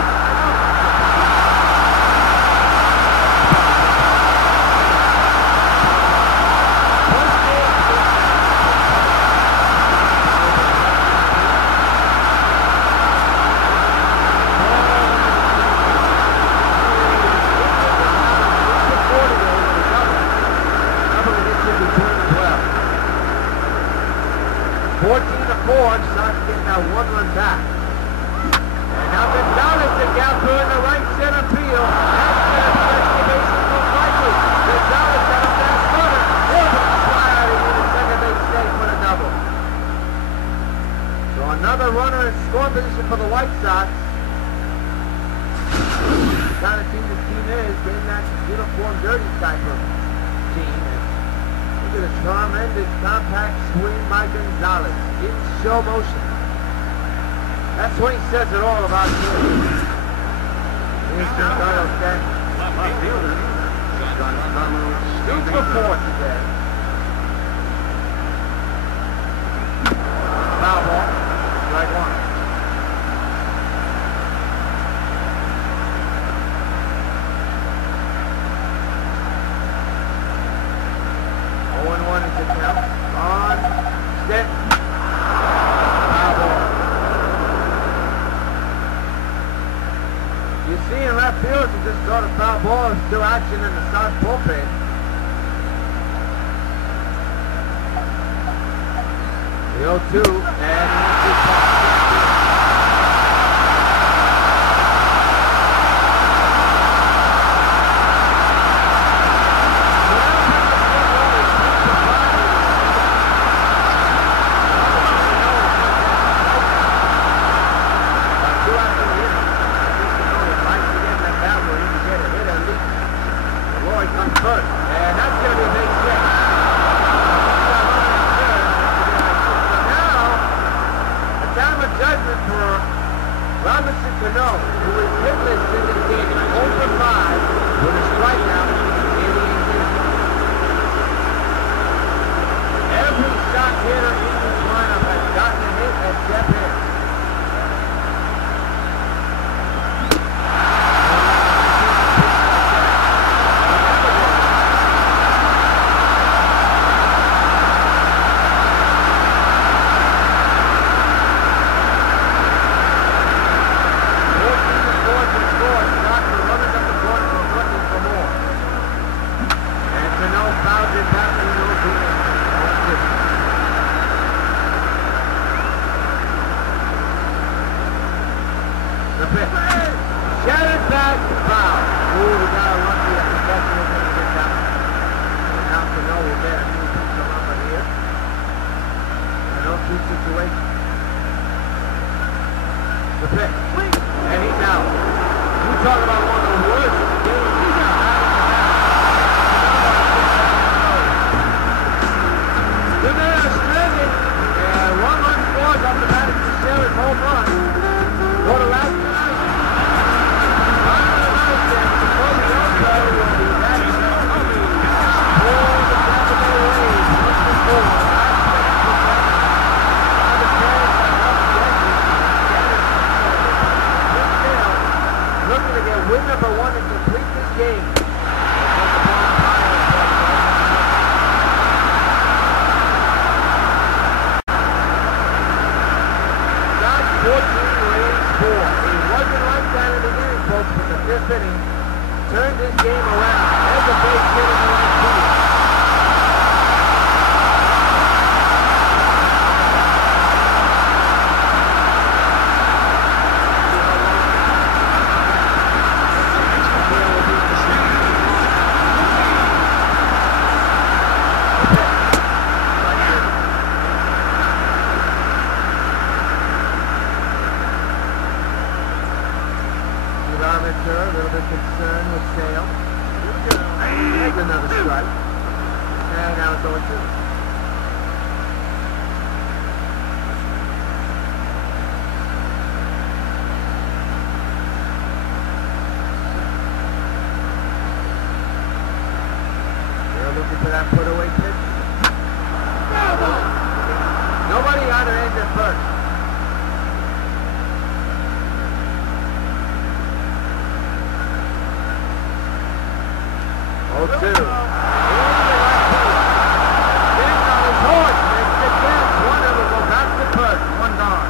Sox getting that 1-run back. And now Gonzalez the gapper in the right center field. That's going to be excavation most likely. Gonzalez got a fast runner. Able to slide and get a second base save for the double. So another runner in scoring position for the White Sox. The kind of team this team is, getting that uniform dirty type of team. Look at a tremendous compact swing by Gonzalez in show motion. That's what he says it all about him. Here's Gonzalez back. Left fielder. 2 for 4 today. Foul ball. Strike 1. On set. Foul ball. You see in left field, you just saw the foul ball. Still action in the Sox bullpen. The 0-2 and situation. The pitch. And he's out. You talk about one of the worst games he's ever had. The man is stranded. And 1 run scores off the bat of Teixeira's home run. For the last time. Before the Youngster will be back for the Tampa Bay Rays. 1-4. Looking to get win number 1 and complete this game. Sox 14, Rays 4. It wasn't like that in the beginning, folks, but the 5th inning turned this game around. There's a base hit in the right field. A little bit concerned with Sale. There's another strike. And now it's 0-2. They're looking for that put-away pitch. Nobody on their end at first. 0-2. Into the right field. Getting on his horse. Makes the catch. One of them will go back to first. 1 gone.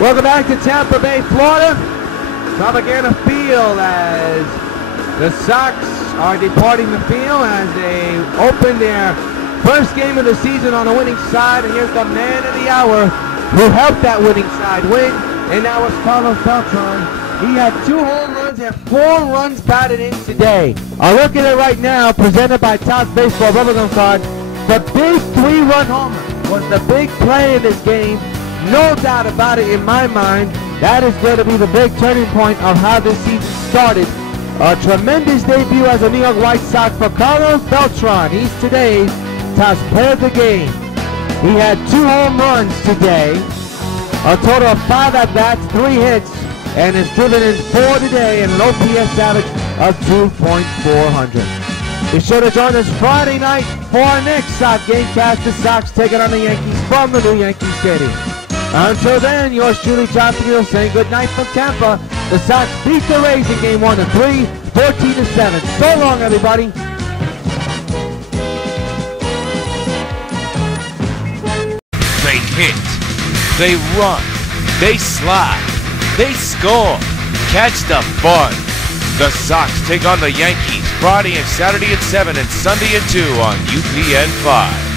Welcome back to Tampa Bay, Florida. Tropicana Field as the Sox are departing the field as they open their first game of the season on the winning side. And here's the man of the hour who helped that winning side win, and that was Carlos Beltran. He had 2 home runs and 4 runs batted in today. I'll look at it right now, presented by Topps Baseball Bubblegum Card. The big 3-run homer was the big play in this game. No doubt about it in my mind. That is going to be the big turning point of how this season started. A tremendous debut as a New York White Sox for Carlos Beltran. He's today's Topps Player of the Game. He had 2 home runs today, a total of 5 at-bats, 3 hits, and is driven in 4 today and an OPS average of 2.400. Be sure to join us Friday night for our next Sox Gamecast. The Sox taking on the Yankees from the new Yankee Stadium. Until then, yours truly, John Field, saying good night from Tampa. The Sox beat the Rays in Game 1 of 3, 14-7. So long, everybody. They hit, they run, they slide, they score. Catch the fun. The Sox take on the Yankees Friday and Saturday at 7 and Sunday at 2 on UPN 5.